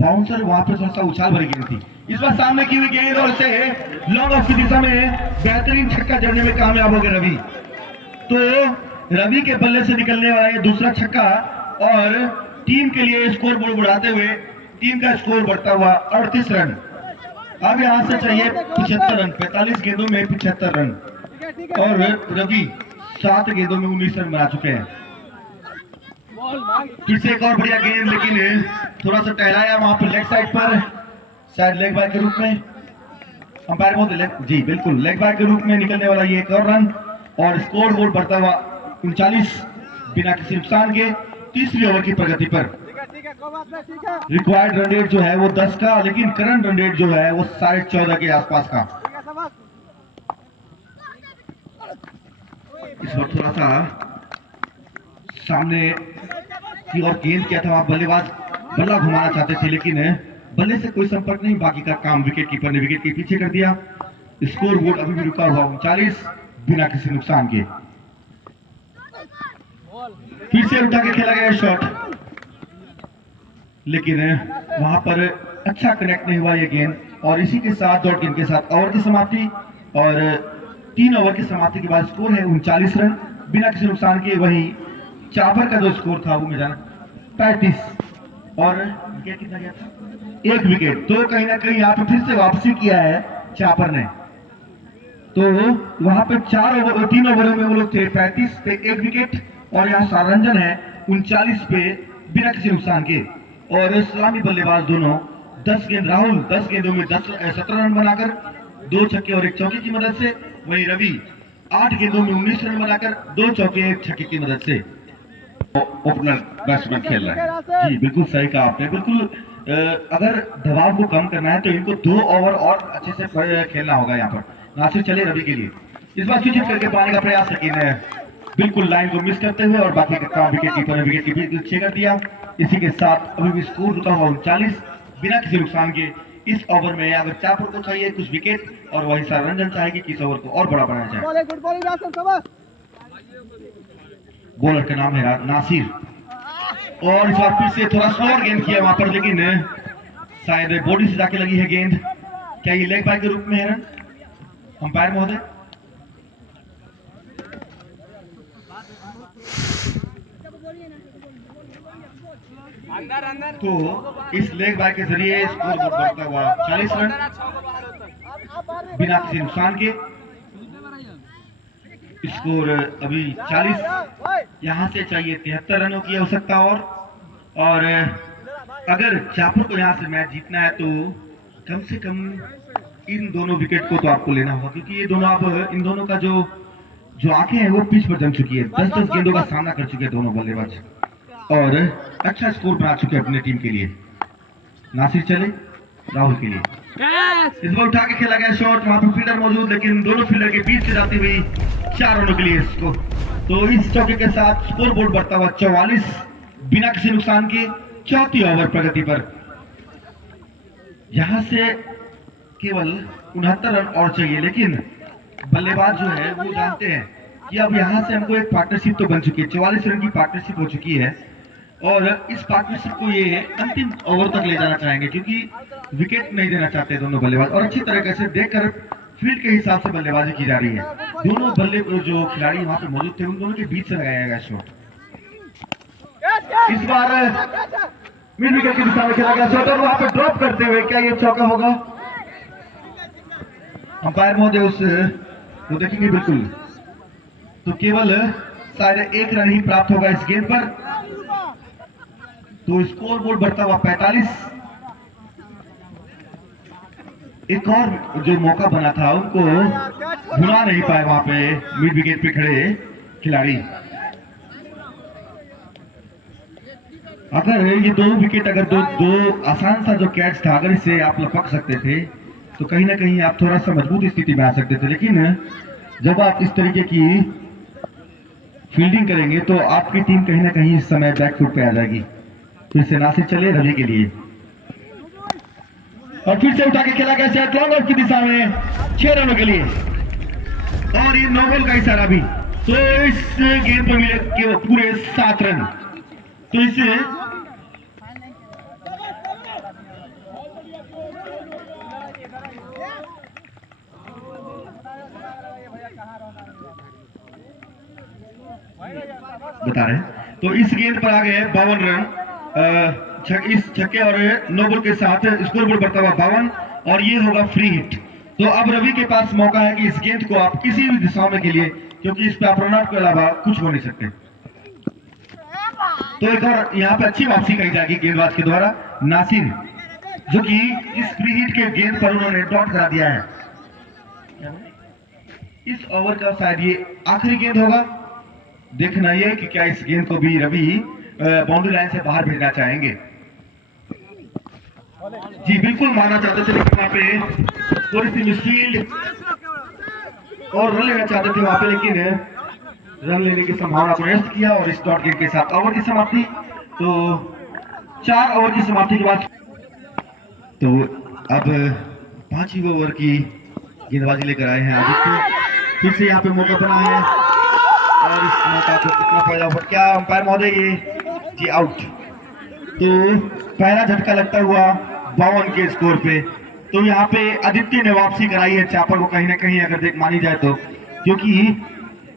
बाउंसर वहां पर थोड़ा सा उछाल भरी गेंद थी। इस बार सामने की हुई गेंद और से लॉन्ग ऑफ की दिशा में बेहतरीन छक्का जड़ने में कामयाब हो गए रवि। तो रवि के बल्ले से निकलने वाला ये दूसरा छक्का और टीम के लिए स्कोर बोर्ड बढ़ाते हुए टीम का स्कोर बढ़ता हुआ 38 रन। अब यहां से चाहिए 75 रन, 45 गेंदों में 75 रन और रवि 7 गेंदों में 19 रन बना चुके हैं। फिर से एक और बढ़िया गेंद, लेकिन थोड़ा सा टहलाया वहां पर लेग साइड पर, शायद लेग बाय के रूप में अंपायर बोलते जी बिल्कुल लेग बाय के रूप में निकलने वाला ये एक और रन और स्कोर बोर्ड बढ़ता हुआ 39 बिना किसी नुकसान के तीसरी ओवर की प्रगति पर। रिक्वायर्ड रन रेट जो है वो 10 का, लेकिन करंट रन रेट जो है वो 14.5 के आसपास का। इस बार थोड़ा सा सामने की और गेंद किया था, बल्लेबाज बल्ला घुमाना चाहते थे लेकिन बल्ले से कोई संपर्क नहीं। बाकी का काम विकेट कीपर ने विकेट के पीछे कर दिया। स्कोर बोर्ड अभी भी रुका हुआ 39 बिना किसी नुकसान के। फिर से उठा के खेला गया शॉट, लेकिन वहां पर अच्छा कनेक्ट नहीं हुआ ये गेंद और इसी के साथ डॉट गेंद के साथ ओवर की समाप्ति और 3 ओवर की समाप्ति के बाद स्कोर है 39 रन बिना किसी नुकसान के। वही चापर का जो स्कोर था वो मैं जाना 35 और विकेट कितना गया था? 1 विकेट। तो कहीं ना कहीं यहाँ पे फिर से वापसी किया है चापर ने। तो वहां पे 3 ओवरों में वो लोग थे 35 पे 1 विकेट और यहाँ सररंजन है 39 पे बिना किसी नुकसान के। और सलामी बल्लेबाज दोनों 10 गेंद, राहुल 10 गेंदों में 17 रन बनाकर 2 छक्के और 1 चौके की मदद से। वहीं रवि 8 गेंदों में 19 रन बनाकर 2 चौके 1 छक्के की मदद से ओपनर बैट्समैन खेल रहे हैं। जी बिल्कुल सही कहा आपने। बिल्कुल अगर दबाव को कम करना है तो इनको 2 ओवर और अच्छे से खेलना होगा यहाँ पर, ना सिर्फ चले रवि के लिए। इस बार स्विच करके पाने का प्रयास, लेकिन बिल्कुल लाइन को मिस करते हुए और बाकी का काम विकेट कीपर ने विकेट कीपर छह कर दिया। इसी के साथ अभी भी स्कोर रुका हुआ 39 बिना किसी नुकसान के। इस ओवर में अगर चापर को चाहिए कुछ विकेट और वही सारा रंजन चाहेगी कि इस ओवर को और बड़ा बनाया जाए। बॉलर का नाम है नासिर और इस बार फिर से थोड़ा स्लोअर गेंद किया वहां पर, लेकिन शायद बॉडी से जाके लगी है गेंद। क्या ये लेग बाय के रूप में है रन? अंपायर महोदय, अंदर अंदर तो इस लेग बाय के जरिए स्कोर बोर्ड बढ़ता हुआ 40 रन बिना किसी नुकसान के। स्कोर अभी 40, यहां से चाहिए 73 रनों की आवश्यकता और अगर चापर को यहां से मैच जीतना है तो कम से कम इन दोनों विकेट को तो आपको लेना होगा, क्योंकि ये दोनों अब इन दोनों का जो आंखें हैं वो पिच पर जम चुकी है। 10-10 गेंदों का सामना कर चुके हैं दोनों बल्लेबाज और अच्छा स्कोर बना चुके हैं अपनी टीम के लिए। नासिर चले राहुल के लिए, इस बार उठा के खेला गया शॉट, वहां पर फील्डर मौजूद, लेकिन दोनों फील्डर के बीच से जाती हुई 4 रनों के लिए इसको। तो इस चौके के साथ स्कोर बोर्ड बढ़ता हुआ 44 बिना किसी नुकसान के। चौथी ओवर प्रगति पर, यहां से केवल 69 रन और चाहिए, लेकिन बल्लेबाज जो है वो जानते हैं कि अब यहां से हमको एक पार्टनरशिप तो बन चुकी है, 44 रन की पार्टनरशिप हो चुकी है और इस पार्टनरशिप को ये अंतिम ओवर तक ले जाना चाहेंगे, क्योंकि विकेट नहीं देना चाहते दोनों बल्लेबाज और अच्छी तरीके से देखकर फील्ड के हिसाब से बल्लेबाजी की जा रही है। दोनों बल्ले जो खिलाड़ी वहां पे मौजूद थे उन दोनों के बीच से लगाया गया शॉट। इस बार मिड विकेट की दिशा में खेला गया शॉट और वहां पे ड्रॉप करते हुए क्या ये चौका होगा? अंपायर महोदय उस वो देखेंगे बिल्कुल, तो केवल शायद 1 रन ही प्राप्त होगा इस गेंद पर। तो स्कोर बोर्ड बढ़ता हुआ 45। एक और जो मौका बना था उनको भुला नहीं पाए वहां पे मिड विकेट पे खड़े खिलाड़ी। अगर ये 2 विकेट अगर दो आसान सा जो कैच था, अगर इसे आप लपक सकते थे तो कहीं ना कहीं आप थोड़ा सा मजबूत स्थिति में आ सकते थे, लेकिन जब आप इस तरीके की फील्डिंग करेंगे तो आपकी टीम कहीं ना कहीं इस समय बैकफुट पे आ जाएगी। फिर से नासिर चले रवि के लिए और फिर से उठा के खेला गया शॉट लॉन्ग ऑफ की दिशा में 6 रनों के लिए और ये नोबल का इशारा भी। तो इस गेंद पर मिले केवल पूरे 7 रन। तो इसे बता रहे हैं। तो इस गेंद पर आ गए 52 रन इस छक्के और नोबल के साथ स्कोर बोर्ड बढ़ता हुआ 52 और ये होगा फ्री हिट। तो अब रवि के पास मौका है कि इस गेंद को आप किसी भी दिशा में खेलिए, क्योंकि इस पे आप रन आउट के अलावा कुछ हो नहीं सकते। तो एक और यहाँ पे अच्छी वापसी कही जाएगी गेंदबाज के द्वारा नासिर, जो कि इस फ्री हिट के गेंद पर उन्होंने डॉट करा दिया है। इस ओवर का शायद ये आखिरी गेंद होगा। देखना ये कि क्या इस गेंद को भी रवि बाउंड्री लाइन से बाहर भेजना चाहेंगे। जी बिल्कुल मारना चाहते थे, लेकिन वहां पे थोड़ी सी मिसफील्ड और रन लेना चाहते थे वहां पे, लेकिन रन लेने की संभावना को नष्ट किया और इस डॉट गेंद के साथ ओवर की समाप्ति। तो 4 ओवर की समाप्ति के बाद तो अब 5वीं ओवर की गेंदबाजी लेकर आए हैं आदित्य। फिर से यहाँ पे मौका बना है और इस मौका को कितना फायदा हुआ? क्या अंपायर महोदय ये जी आउट। तो पहला झटका लगता हुआ 52 के स्कोर पे। तो यहाँ पे आदित्य ने वापसी कराई है चापर को कहीं ना कहीं अगर देख मानी जाए तो, क्योंकि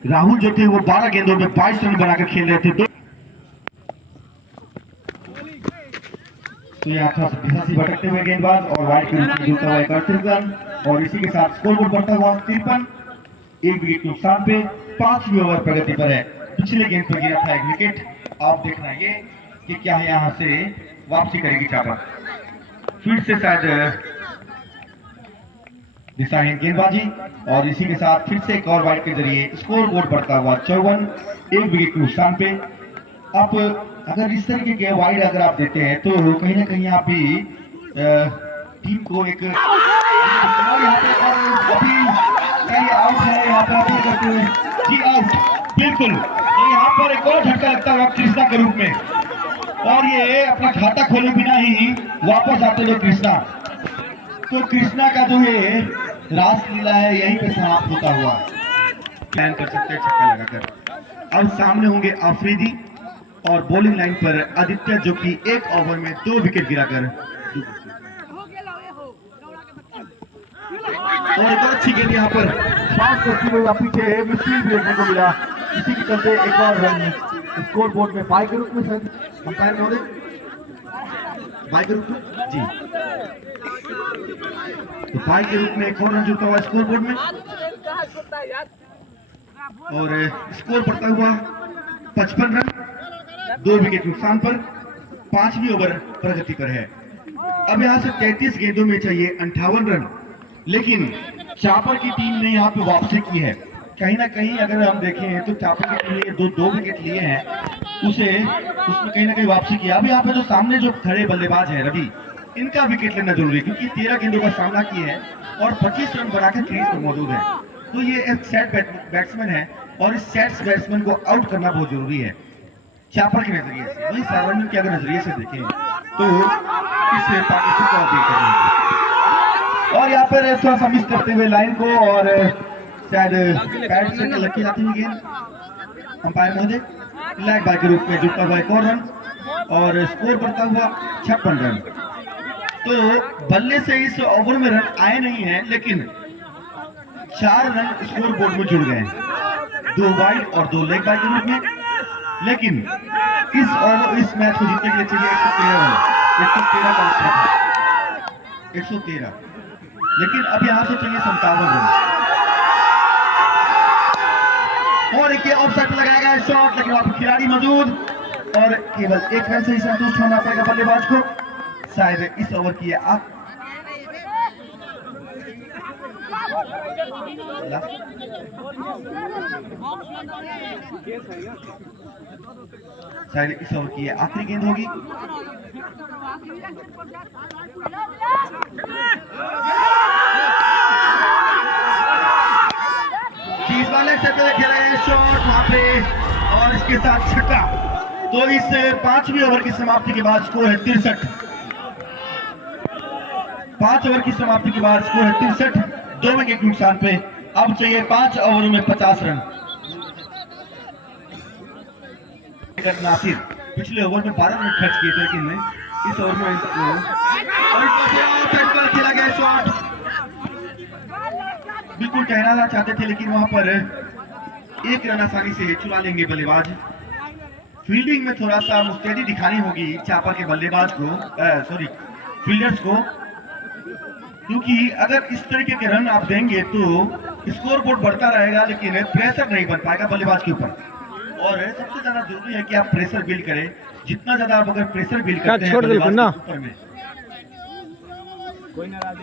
राहुल जो थे वो 12 गेंदों में 22 रन बनाकर खेल रहे थे। तो यहाँ था दिशासी भटकते हुए गेंदबाज और वाइड के रूप में जुड़ता हुआ एक 38 रन और इसी के साथ स्कोर बोर्ड बढ़ता हुआ 53। 1 विकेट के नुकसान पे 5वीं ओवर प्रगति पर है। पिछले गेंद पर गिरा था 1 विकेट। आप देखना ये कि क्या यहाँ से वापसी करेगी चापर। फिर से शायद दिशाहीन गेंदबाजी और इसी के साथ फिर से एक और वाइड के जरिए स्कोर बोर्ड बढ़ता हुआ 54। 1 विकेट के नुकसान पे। आप अगर इस तरीके के वाइड अगर आप देते हैं तो कहीं ना कहीं आप भी टीम को एक यहाँ पे अभी आउट है, यहाँ पे अपील करते हुए जी आउट। बिल्कुल। तो यहाँ पर एक और झटका लगता हुआ कृष्णा के रूप में, और ये अपना खाता खोले बिना ही वापस आते हुए कृष्णा। तो कृष्णा का जो ये रासलीला है यहीं पे समाप्त होता हुआ प्लान कर सकते हैं छक्का लगाकर। अब सामने होंगे आफरीदी और बॉलिंग लाइन पर आदित्य, जो कि एक ओवर में 2 विकेट गिराकर और एक और अच्छी गेंद यहाँ पर पास करते हुए पीछे मिस्ट्री भी देखने को मिला। इसी के चलते एक और रन स्कोर बोर्ड में बाई के रूप में सर अंपायर महोदय, बाई के रूप में जी, तो बाई के रूप में एक और रन जुड़ता हुआ स्कोर बोर्ड में, और स्कोर बढ़ता हुआ 55 रन, 2 विकेट नुकसान पर 5वीं ओवर प्रगति पर है। अब यहाँ से 33 गेंदों में चाहिए 58 रन, लेकिन चापर की टीम ने यहाँ पे वापसी की है। कहीं ना कहीं अगर हम देखें तो चापर की टीम ने 2 विकेट लिए हैं, उसमें कहीं ना कहीं वापसी की। अब यहाँ पे जो सामने जो खड़े बल्लेबाज है रवि, इनका विकेट लेना जरूरी है, क्योंकि 13 गेंदों का सामना किए हैं और 25 रन बनाकर क्रीज पर मौजूद है। तो ये एक सेट बैट्समैन है और इस सेट बैट्समैन को आउट करना बहुत जरूरी है चापर के नजरिए से। वही सार्वजनिक के अगर नजरिए से देखें तो इस पाकिस्तान को अपील करेंगे, और यहाँ पर थोड़ा सा मिस करते हुए लाइन को, और शायद पैड से लग के जाती हुई गेंद अंपायर महोदय लेग बाय के रूप में जुड़ता हुआ एक और रन, और स्कोर बढ़ता हुआ 56 रन। तो बल्ले से इस ओवर में रन आए नहीं हैं, लेकिन 4 रन स्कोर बोर्ड में जुड़ गए, 2 वाइड और 2 लेग बाय के रूप में। लेकिन इस मैच को जीतने के लिए चाहिए 113 रन, 113 का स्कोर है 113, लेकिन अब यहां से चाहिए 57 रन। और एक ऑफसाइड पे लगाया गया शॉट, लेकिन वहां पर खिलाड़ी मौजूद, और केवल 1 रन से ही संतुष्ट होना पड़ेगा बल्लेबाज को। शायद इस ओवर की शायद इस ओवर की आखिरी गेंद होगी। चीज वाले से खेला है शॉट वहां पे, और इसके साथ छक्का। तो इस 5वीं ओवर की समाप्ति के बाद स्कोर है 63। 5 ओवर की समाप्ति के बाद स्कोर है 63, 2 विकेट नुकसान पे। अब चाहिए 5 ओवरों में 50 रन। नासिर पिछले ओवर में 12 मिनट खर्च किए थे, लेकिन इस ओवर में खेला गया शॉट, बिल्कुल कहना चाहते थे, लेकिन वहां पर 1 रन आसानी से चुरा लेंगे बल्लेबाज। फील्डिंग में थोड़ा सा मुस्तैदी दिखानी होगी चापर के बल्लेबाज को, फील्डर्स को, क्योंकि अगर इस तरीके के रन आप देंगे तो स्कोर बोर्ड बढ़ता रहेगा, लेकिन प्रेशर नहीं बन पाएगा बल्लेबाज के ऊपर। और सबसे ज्यादा जरूरी है कि आप प्रेशर बिल्ड करें, जितना ज्यादा आप अगर प्रेशर बिल्ड करते हैं बल्लेबाज के ऊपर में, कोई नाराज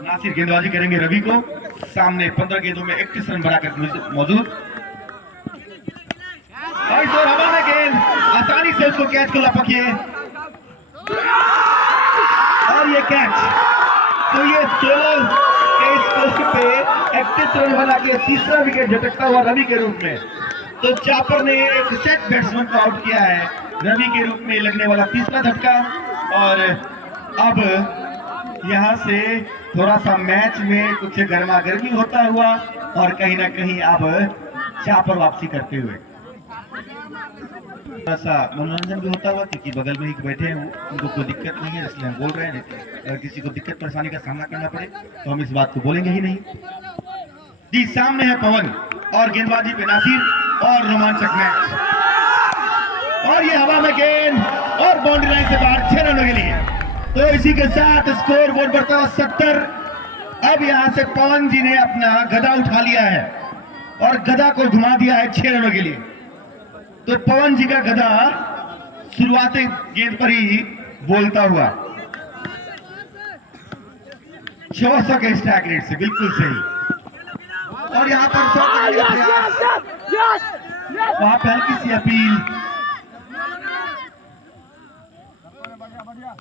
नासिर गेंदबाजी करेंगे रवि को, सामने 15 गेंदों में 31 रन बनाकर मौजूद, और इस ओवर हवा में गेंद आसानी से उसको कैच को लपकिए, और ये कैच। तो ये 16 के स्कोर पे 31 रन बना के तीसरा विकेट झटकता हुआ रवि के रूप में। तो चापर ने एक सेट बैट्समैन को आउट किया है, रवि के रूप में लगने वाला तीसरा झटका। और अब यहां से थोड़ा सा मैच में कुछ गर्मा गर्मी होता हुआ, और कहीं ना कहीं अब चापर वापसी करते हुए थोड़ा सा मनोरंजन भी होता हुआ, क्योंकि बगल में ही बैठे हैं उनको कोई दिक्कत नहीं है, इसलिए हम बोल रहे हैं। अगर किसी को दिक्कत परेशानी का सामना करना पड़े तो हम इस बात को बोलेंगे ही नहीं। जी, सामने है पवन और गेंदबाजी पे नासिर, और रोमांचक मैच, और ये हवा में गेंद और बाउंड्री लाइन से बाहर 6 रनों के लिए। तो इसी के साथ स्कोर बोर्ड बढ़ता हुआ 70। अब यहां से पवन जी ने अपना गदा उठा लिया है और गदा को घुमा दिया है 6 रनों के लिए। तो पवन जी का गदा शुरुआती गेंद पर ही बोलता हुआ 600 के स्ट्राइक रेट से, बिल्कुल सही। और यहाँ पर शॉट लगाने का प्रयास, वहां पर हल्की सी अपील,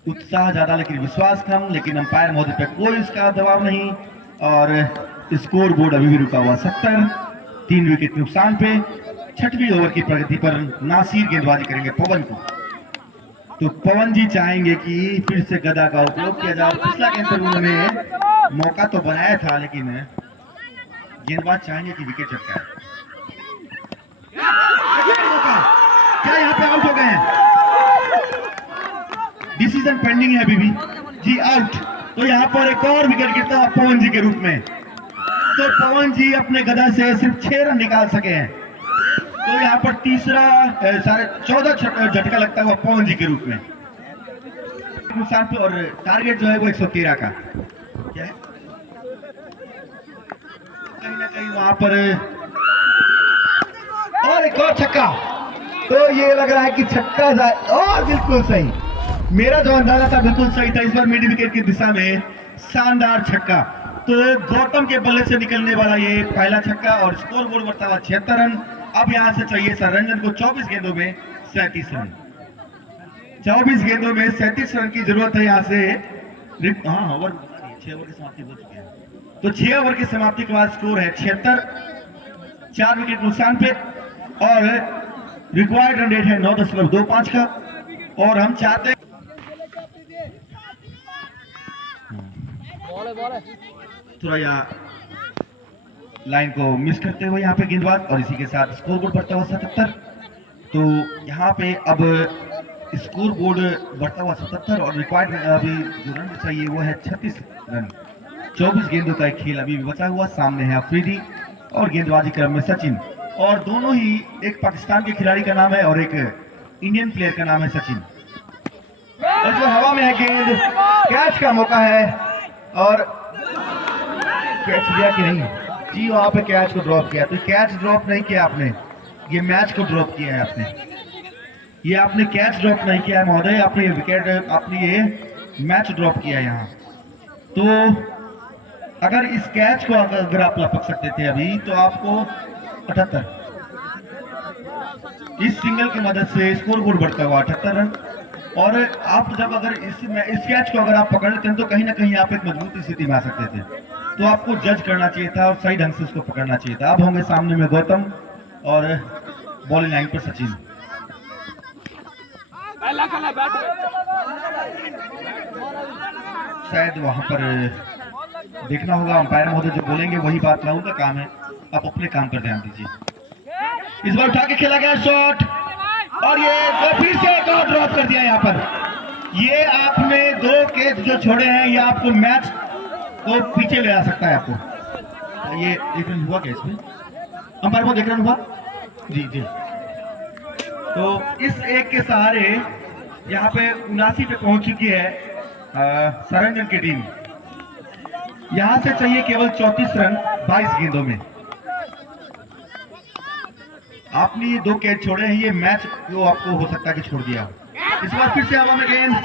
उत्साह ज्यादा लेकिन विश्वास कम, लेकिन अंपायर महोदय पे कोई इसका दबाव नहीं। और स्कोर बोर्ड अभी भी रुका हुआ 70, 3 विकेट नुकसान पे। 6वीं ओवर की प्रगति पर नासिर गेंदबाजी करेंगे पवन को। तो पवन जी चाहेंगे कि फिर से गदा का उपयोग किया जाए। पिछला गेंद पर उन्होंने मौका तो बनाया था, लेकिन गेंदबाज चाहेंगे कि विकेट चटकाए। क्या यहाँ पे आउट हो गए हैं? डिसीजन पेंडिंग है अभी भी जी, आउट। तो यहाँ पर एक और विकेट गिरता है पवन जी के रूप में। तो पवन जी अपने गदा से सिर्फ 6 रन निकाल सके हैं। तो यहाँ पर तीसरा 14 झटका लगता हुआ पवन जी के रूप में नुकसान पे। और टारगेट जो है वो 113 का क्या है, कहीं ना कहीं वहां पर। और एक और छक्का, तो ये लग रहा है कि छक्का जाए। और बिल्कुल सही, मेरा जो अंदाजा था बिल्कुल सही था। इस बार मिड विकेट की दिशा में शानदार छक्का। तो गौतम के बल्ले से निकलने वाला ये पहला छक्का और स्कोर बोर्ड बढ़ता हुआ 76 रन। अब यहां से चाहिए सररंजन को 24 गेंदों में 37 रन। 24 गेंदों में 37 रन की जरूरत है यहां से। हाँ, ओवर 6 ओवर की समाप्ति हो चुकी है। तो 6 ओवर की समाप्ति के बाद स्कोर है 76, 4 विकेट नुकसान पे। और रिक्वायर्ड रन रेट है 9.25 का। और हम चाहते हैं थोड़ा यहाँ लाइन को मिस करते हुए यहाँ पे गेंदबाज, और इसी के साथ स्कोर बोर्ड बढ़ता हुआ 77। तो यहाँ पे अब स्कोर बोर्ड बढ़ता हुआ 77 और रिक्वायर्ड अभी जो रन चाहिए वो है 36 रन। 24 गेंदों का एक खेल अभी भी बचा हुआ। सामने है अफरीदी और गेंदबाजी क्रम में सचिन। और दोनों ही, एक पाकिस्तान के खिलाड़ी का नाम है और एक इंडियन प्लेयर का नाम है सचिन। और जो हवा में है गेंद, कैच का मौका है। और कैच लिया कि नहीं जी, वहां पे कैच को ड्रॉप किया। तो कैच ड्रॉप नहीं किया आपने, ये मैच को ड्रॉप किया है आपने। ये आपने कैच ड्रॉप नहीं किया है महोदय, आपने ये विकेट, आपने ये मैच ड्रॉप किया है यहाँ। तो अगर इस कैच को अगर आप लपक सकते थे अभी, तो आपको 78, इस सिंगल की मदद से स्कोर बोर्ड बढ़ता हुआ 78 रन। और आप जब अगर इस कैच को अगर आप पकड़ लेते हैं तो कहीं ना कहीं आप एक मजबूत स्थिति में आ सकते थे। तो आपको जज करना चाहिए था और सही ढंग से उसको पकड़ना चाहिए था। अब होंगे सामने में गौतम और बॉलिंग लाइन पर सचिन। शायद वहां पर देखना होगा, अंपायर महोदय जो बोलेंगे वही बात ना, उनका काम है। आप अपने काम पर ध्यान दीजिए। इस बार उठा के खेला गया शॉट, और ये तो फिर से एक और ड्रॉप कर दिया यहाँ पर। ये आपने 2 कैच जो छोड़े हैं, ये आपको मैच को पीछे ले आ सकता है आपको। ये एक रन हुआ क्या इसमें? अंपायर को एक रन हुआ जी जी। तो इस एक के सहारे यहाँ पे 79 पे पहुंच चुकी है सररंजन की टीम। यहां से चाहिए केवल 34 रन 22 गेंदों में। आपने ये 2 कैच छोड़े हैं, ये मैच जो आपको हो सकता है कि छोड़ दिया। इस बार फिर से हवा में गेंद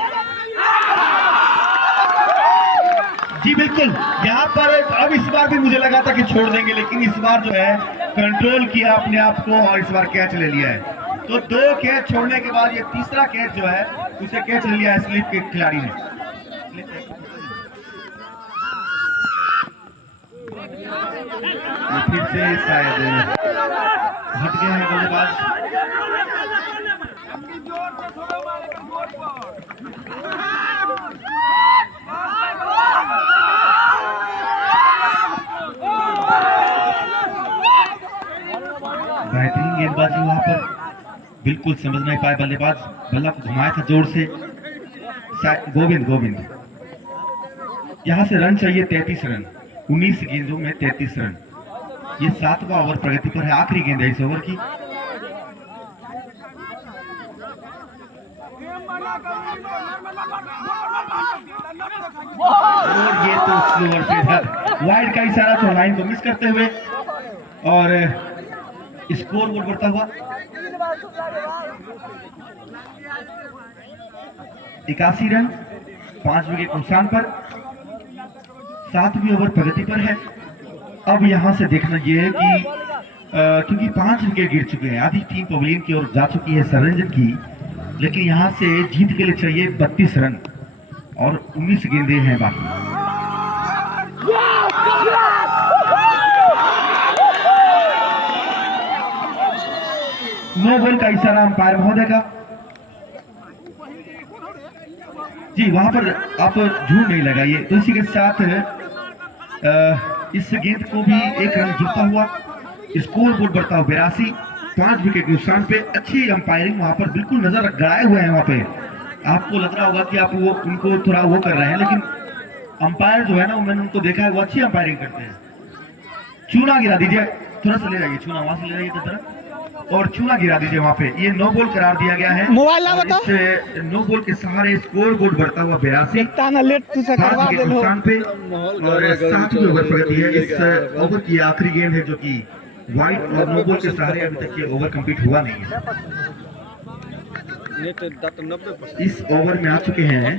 जी, बिल्कुल यहाँ पर। अब इस बार भी मुझे लगा था कि छोड़ देंगे, लेकिन इस बार जो है कंट्रोल किया अपने आप को और इस बार कैच ले लिया है। तो 2 कैच छोड़ने के बाद ये तीसरा कैच जो है उसे कैच ले लिया है स्लिप के खिलाड़ी ने। फिर से शायद हट गए हैं बल्लेबाज। बेहतरीन गेंदबाजी वहां पर, बिल्कुल समझ नहीं पाए बल्लेबाज। बल्ला को घुमाया था जोर से गोविंद। यहां से रन चाहिए 33 रन। 19 गेंदों में 33 रन। ये 7वां ओवर प्रगति पर है, आखिरी गेंद है इस ओवर की। और ये तो स्लोअर पे था, वाइड का इशारा तो लाइन को मिस करते हुए। और स्कोर बोर्ड बढ़ता हुआ 81 रन 5 विकेट नुकसान पर। 7वीं ओवर प्रगति पर है। अब यहाँ से देखना ये है कि क्योंकि 5 विकेट गिर चुके हैं, आधी टीम पवेलियन की ओर जा चुकी है सरंजन की, लेकिन यहाँ से जीत के लिए चाहिए 32 रन और 19 गेंदें हैं बाकी। नो बॉल का इशारा अंपायर महोदय का। जी वहां पर आप झूठ नहीं लगाइए। तो इसी के साथ इस गेंद को भी 1 रन जीतता हुआ, स्कोर बोर्ड बढ़ता हुआ 82, 5 विकेट नुकसान पे। अच्छी अंपायरिंग वहां पर, बिल्कुल नजर गड़ाए हुए हैं वहां पे। आपको लग रहा होगा कि आप वो उनको थोड़ा वो कर रहे हैं, लेकिन अंपायर जो है ना, मैंने उनको देखा है, वो अच्छी अंपायरिंग करते हैं। चूना गिरा दीजिए, थोड़ा सा ले जाइए, चूना वहां से ले जाइए तरफ, और चूना गिरा दीजिए वहां पे। ये नो बॉल करार दिया गया है। मोबाइल ला बताओ। इस नो बॉल के सहारे स्कोर बोर्ड बढ़ता हुआ 82, ताना लेट तू से करवा दे लो। नुकसान पे और 7 ओवर प्रगति है। इस ओवर की आखिरी गेंद है जो कि वाइड और नो बॉल के सहारे अभी तक ये ओवर कंप्लीट हुआ नहीं है। इस ओवर में आ चुके हैं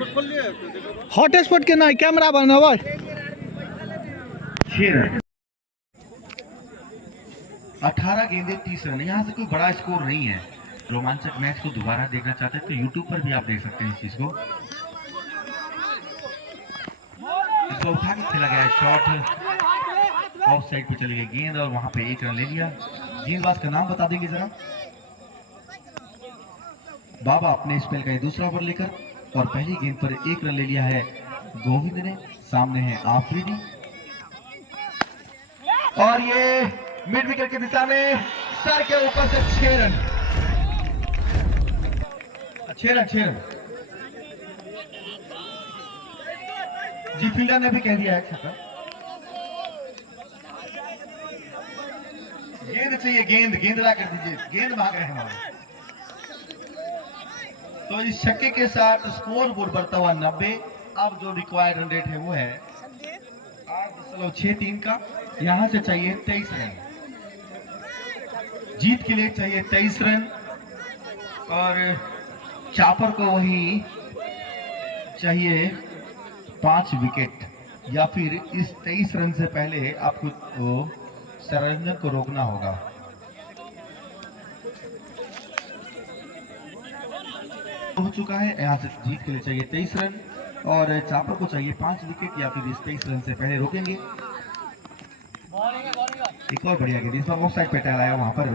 हॉटस्पॉट के ना कैमरा बनाओ 6 रन, 18 गेंदें 30 रन। यहाँ से कोई बड़ा स्कोर नहीं है। रोमांचक मैच को दोबारा देखना चाहते हैं तो यूट्यूब पर भी आप देख सकते हैं इस चीज को। इसको उठा के खेला गया शॉट, ऑफ साइड पे चली गई गेंद और वहां पे 1 रन ले लिया। गेंदबाज का नाम बता देंगे जरा। बाबा अपने स्पेल का ये दूसरा ओवर लेकर और पहली गेंद पर 1 रन ले लिया है गोविंद ने। सामने है आफरीदी और ये मिड विकेट की दिशा में सर के ऊपर से 6 रन। जी फील्डर ने भी कह दिया है छक्का। गेंद चाहिए, गेंद ला कर दीजिए, गेंद मांग रहे हैं हमारे। तो इस छक्के के साथ स्कोर बोर्ड बढ़ता हुआ 90। अब जो रिक्वायर्ड रन रेट है वो है 8.63 का। यहां से चाहिए 23 रन, जीत के लिए चाहिए 23 रन और चापर को वही चाहिए 5 विकेट, या फिर इस 23 रन से पहले आपको सरंजन को रोकना होगा। हो चुका है, यहाँ से जीत के लिए चाहिए 23 रन और चापर को चाहिए 5 विकेट, या फिर इस 23 रन से पहले रोकेंगे। एक और बढ़िया गेंद, इस बार ऑफ साइड पे टहलाया। वहां पर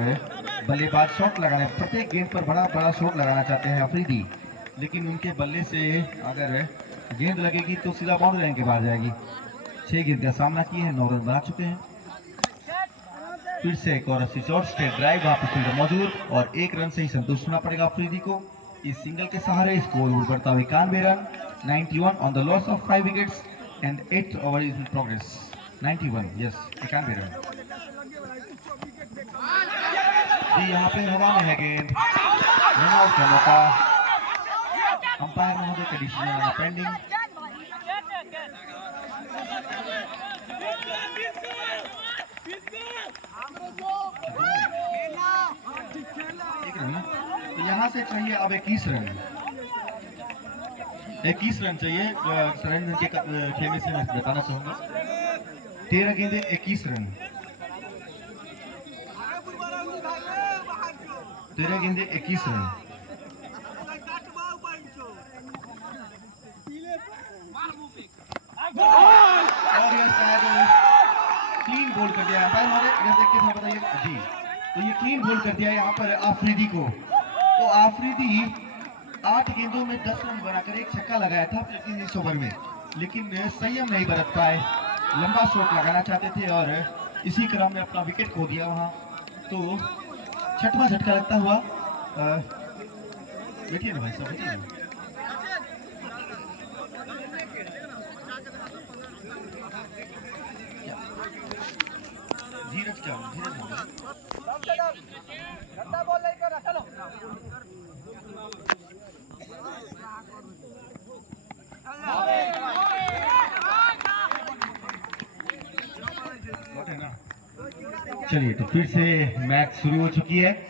बल्लेबाज शॉट लगाने, प्रत्येक गेंद पर बड़ा शॉट लगाना चाहते हैं अफरीदी, लेकिन उनके बल्ले से अगर गेंद लगेगी तो सीधा बाउंड्री लाइन के बाहर जाएगी। 6 गेंद का सामना किए हैं, 9 रन बना चुके हैं। फिर से एक और अस्सी शॉट, स्ट्रेट ड्राइव, वहां पर फील्डर मौजूद और 1 रन से ही संतुष्ट होना पड़ेगा अफरीदी को। इस सिंगल के सहारे स्कोर बढ़ता हुआ 91 run, 91 on the loss of 5 wickets and 8 over is in progress. 91, yes, 91 run. जी यहाँ पे हवा में है गेंद, रन आउट का मौका। अंपायर महोदय का डिसीजन पेंडिंग। तो यहाँ से चाहिए अब 21 रन। 21 रन चाहिए सरंजन के खेमे से मैं बताना चाहूंगा। 13 गेंदे 21 रन, 13 गेंदे 21 रन। और यह शायद क्लीन बोल कर दिया अंपायर महोदय, बताइए जी। तो ये क्लीन बोल कर दिया यहाँ पर आफरीदी को। तो आफरीदी 8 गेंदों में 10 रन बनाकर एक छक्का लगाया था लेकिन इस ओवर में, लेकिन संयम नहीं बरत पाए। लंबा शॉट लगाना चाहते थे और इसी क्रम में अपना विकेट खो दिया वहां। तो 6वां झटका लगता हुआ, बैठिए ना भाई साहब, बैठिए ना। धीरज क्या, धीरज बॉल लेकर चलो। चलिए तो फिर से मैच शुरू हो चुकी है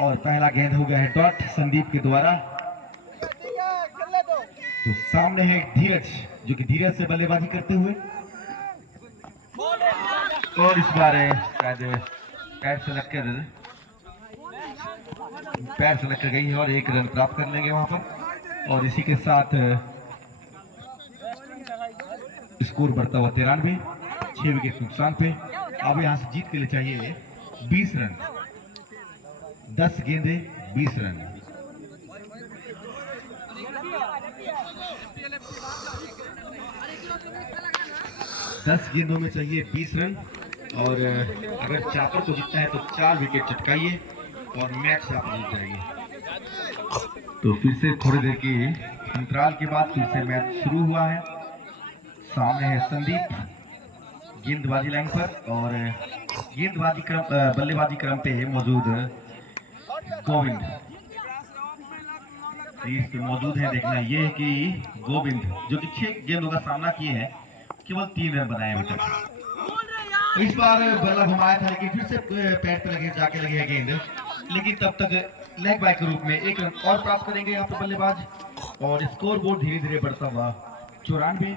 और पहला गेंद हो गया है डॉट संदीप के द्वारा। तो सामने है धीरज, जो कि धीरज से बल्लेबाजी करते हुए और इस बार शायद पैर से लग कर गई है और 1 रन प्राप्त कर लेंगे वहां पर। और इसी के साथ स्कोर बढ़ता हुआ 93, 6 विकेट नुकसान पे। अब यहां से जीत के लिए चाहिए 20 रन, 10 गेंदे 20 रन। दस गेंदों में चाहिए 20 रन और अगर चापर को जीतना है तो 4 विकेट चटकाइए और मैच चापर जीत जाएगी। तो फिर से थोड़ी देर की अंतराल के बाद फिर से मैच शुरू हुआ है। सामने है संदीप गेंदबाजी लाइन पर और गेंदबाजी क्रम बल्लेबाजी क्रम पे मौजूद गोविंद इस पे मौजूद है। देखना ये है कि गोविंद जो कि 6 गेंदों का सामना किए हैं केवल 3 रन बनाए अभी तक। इस बार बल्ला घुमाया था लेकिन फिर से पैर पे लगे जाके लगे गेंद, लेकिन तब तक लेग बाय के रूप में 1 रन और प्राप्त करेंगे यहाँ पे बल्लेबाज। और स्कोर बोर्ड धीरे धीरे बढ़ता हुआ 94,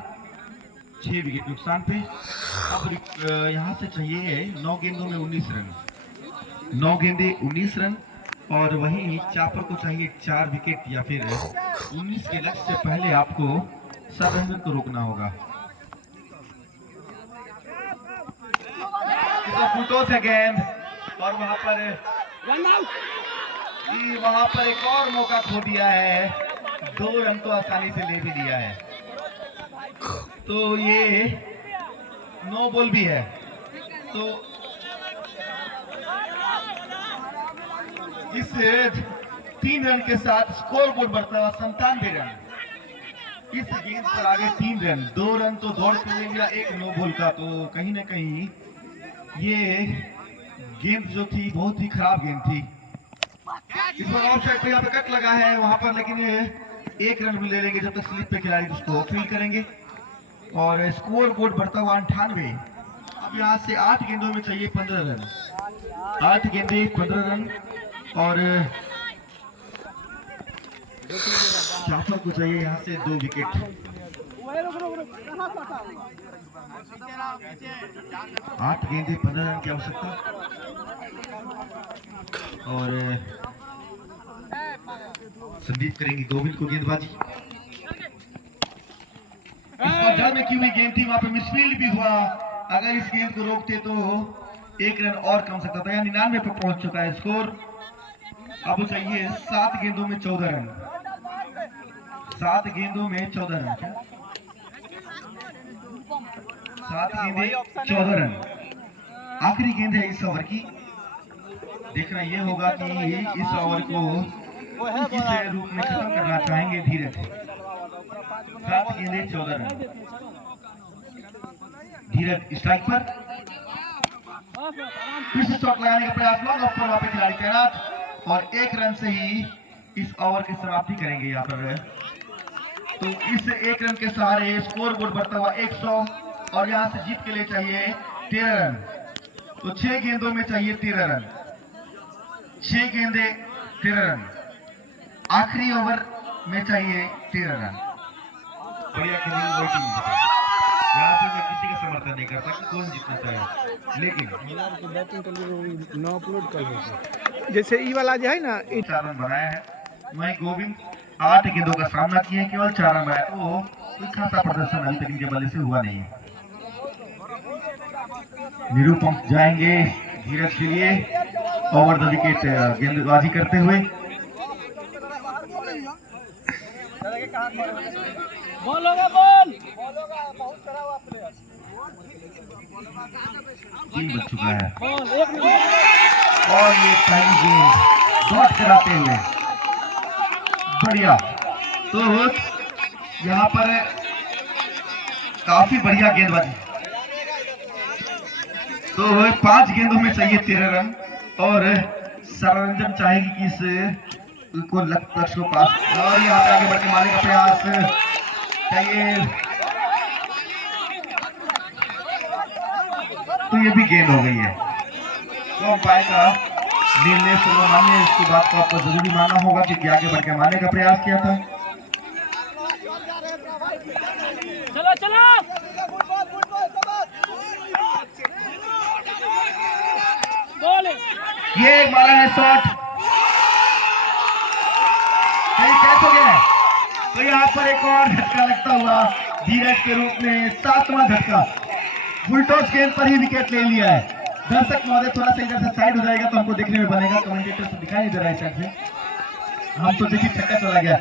6 विकेट नुकसान पे। अब यहाँ से चाहिए 9 गेंदों में 19 रन, 9 गेंदे 19 रन और वहीं चापर को चाहिए 4 विकेट या फिर 19 के लक्ष्य से पहले आपको 7 रन को रोकना होगा। फुटो से गेंद और वहां पर एक और मौका खो दिया है। 2 रन तो आसानी से ले भी लिया है, तो ये नो बॉल भी है। तो इस 3 रन के साथ स्कोर बोर्ड बढ़ता हुआ 97 रन। इस गेंद पर आगे 3 रन, 2 रन तो दौड़ के ले लिया 1 नो बॉल का। तो कहीं ना कहीं ये गेंद जो थी बहुत ही खराब गेंद थी। इस बार ऑफ साइड पे यहाँ पे कट लगा है वहां पर, लेकिन ये 1 रन भी ले लेंगे जब तक स्लिप पे खिलाड़ी उसको फील करेंगे। और स्कोर बोर्ड बढ़ता हुआ 98। अब यहाँ से 8 गेंदों में चाहिए 15 रन, 8 गेंदे 15 रन और चापर को चाहिए यहाँ से 2 विकेट। 8 गेंदे 15 रन की आवश्यकता और संदीप करेंगे गोविंद को गेंदबाजी। इस बार जल में की हुई गेंद थी, वहां पे मिसफील्ड भी हुआ। अगर इस गेंद को रोकते तो 1 रन और कम सकता था। यहाँ 99 पे पहुंच चुका है स्कोर। अब चाहिए 7 गेंदों में 14 रन, 7 गेंदों में 14 रन, 7 गेंदे 14 रन। आखिरी गेंद है इस ओवर की। देखना यह होगा कि इस ओवर को किस रूप में खत्म करना चाहेंगे धीरज। 7 गेंदे 14 रन। धीरज स्ट्राइक पर फिर से शॉट लगाने का प्रयास, लॉन्ग ऑफ पर वहां पे खिलाड़ी तैनात और 1 रन से ही इस ओवर की समाप्ति करेंगे यहाँ पर। तो इस 1 रन के सहारे स्कोर बोर्ड बढ़ता हुआ 100 और यहाँ से जीत के लिए चाहिए 13 रन। तो 6 गेंदों में चाहिए 13 रन, 6 गेंदे 13 रन। आखिरी ओवर में चाहिए 13 रन। बढ़िया खेली वो टीम। यहाँ पे मैं किसी का समर्थन नहीं करता कि कौन जीतना चाहे, लेकिन बैटिंग के लिए नो अपलोड कर देते जैसे ई वाला जो है ना 4 रन बनाया है। वहीं गोविंद 8 गेंदों का सामना किए, केवल 4 रन बनाया। तो कोई खासा प्रदर्शन अभी तक इनके बल्ले से हुआ नहीं है। निरूपम जाएंगे धीरज के लिए ओवर द विकेट गेंदबाजी करते हुए। बॉल होगा, बॉल होगा, बहुत कड़ा हुआ प्लेयर। 3 बज चुका है बॉल 1 नंबर और ये पहली गेंद डॉट कराते हुए बढ़िया। तो यहाँ पर काफी बढ़िया गेंदबाजी। तो 5 गेंदों में चाहिए 13 रन और सरंजन चाहेगी कि इस को लक्ष्य को पास और यहाँ पे आगे बढ़ के मारने का प्रयास चाहिए। तो ये भी गेंद हो गई है। तो अंपायर का निर्णय सर्वमान्य, इसकी बात को आपको जरूरी मानना होगा कि आगे बढ़ के मारने का प्रयास किया था। चलो चलो ये मारा है शॉट, कहीं कैच हो गया है। तो यहाँ पर एक और झटका लगता हुआ धीरज के रूप में 7वां झटका। फुलटॉस गेंद पर ही विकेट ले लिया है। दर्शक महोदय थोड़ा सा इधर से साइड हो जाएगा तो हमको देखने में बनेगा, कमेंटेटर से दिखाई नहीं दे रहा है साइड से। हम तो देखिए छक्का चला गया।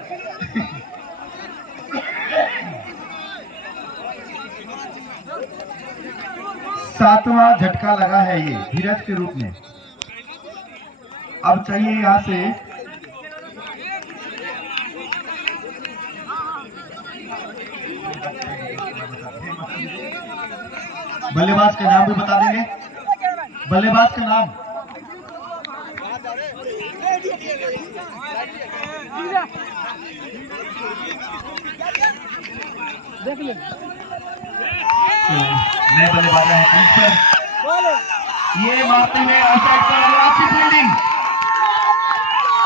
7वां झटका लगा है ये धीरज के रूप में। अब चाहिए यहां से बल्लेबाज का नाम भी बता देंगे, बल्लेबाज का नाम। देख ले नए बल्लेबाज है क्रीज पर, ये मारते हुए आउटसाइड पर अच्छी फील्डिंग,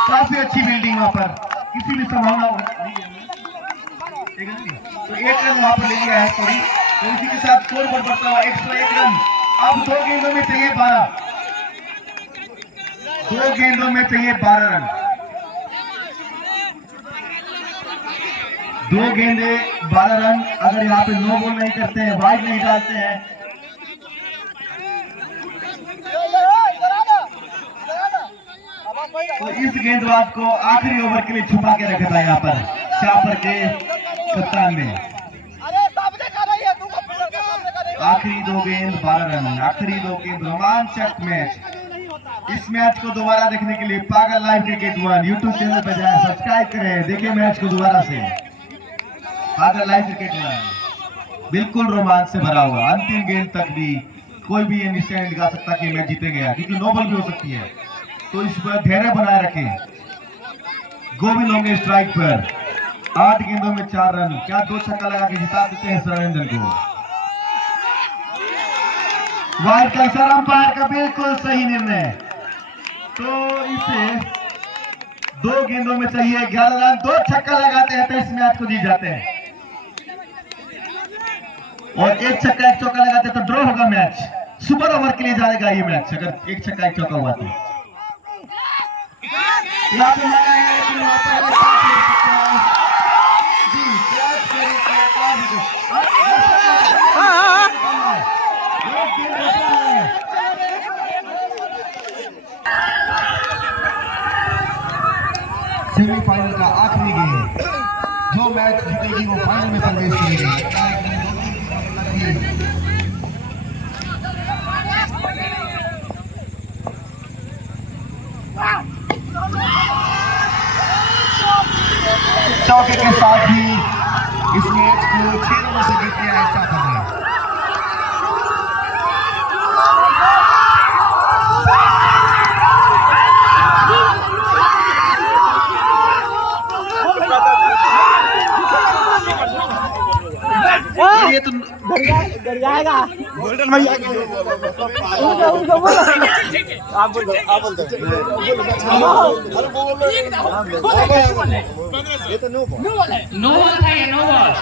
काफी अच्छी फील्डिंग वहां पर, किसी भी संभावना तो 1 रन वहां पर ले लिया है सॉरी। तो इसी के साथ स्कोर पर बढ़ता हुआ 101 रन। अब 2 गेंदों में चाहिए 12, 2 गेंदों में चाहिए 12 रन। 2 गेंदे 12 रन। अगर यहाँ पे नो बॉल नहीं करते हैं, वाइड नहीं डालते हैं, तो इस गेंदबाज को आखिरी ओवर के लिए छुपा के रखा था यहाँ पर शापर के कप्तान ने। आखिरी 2 गेंद 12 रन, आखिरी 2 गेंद, रोमांचक मैच। इस मैच को दोबारा देखने के लिए पागल लाइव क्रिकेट 1 यूट्यूब चैनल पर जाएं, सब्सक्राइब करें, देखें मैच को दोबारा से। पागल लाइव क्रिकेट 1 बिल्कुल रोमांच से भरा हुआ। अंतिम गेंद तक भी कोई भी ये निश्चय नहीं लगा सकता कि मैच जीते गया, क्योंकि नो बॉल भी हो सकती है। तो इस पर धैर्य बनाए रखें। गोविंद होंगे स्ट्राइक पर, 8 गेंदों में 4 रन। क्या 2 छक्का लगा के जिता देते हैं सरवेंद्र को। वाइड का इशारा अंपायर का बिल्कुल सही निर्णय। तो इसे 2 गेंदों में चाहिए 11 रन, 2 छक्का लगाते हैं तो इस मैच को जीत जाते हैं, और 1 छक्का 1 चौका लगाते तो ड्रॉ होगा मैच। सुपर ओवर के लिए जाएगा ये मैच अगर 1 छक्का 1 चौका हुआ तो। सेमीफाइनल का आखिरी गेम, जो मैच जीतेगी वो फाइनल में प्रवेश करेगी। चौके के साथ ही इस मैच को 6 रनों से जीत लिया है शापर ने। ये तो डर जाएगा गोल्डन भैया। उनको बोलो, आप बोल दो, आप बोल दो। ये तो नो बॉल है, नो बॉल था ये, नो बॉल।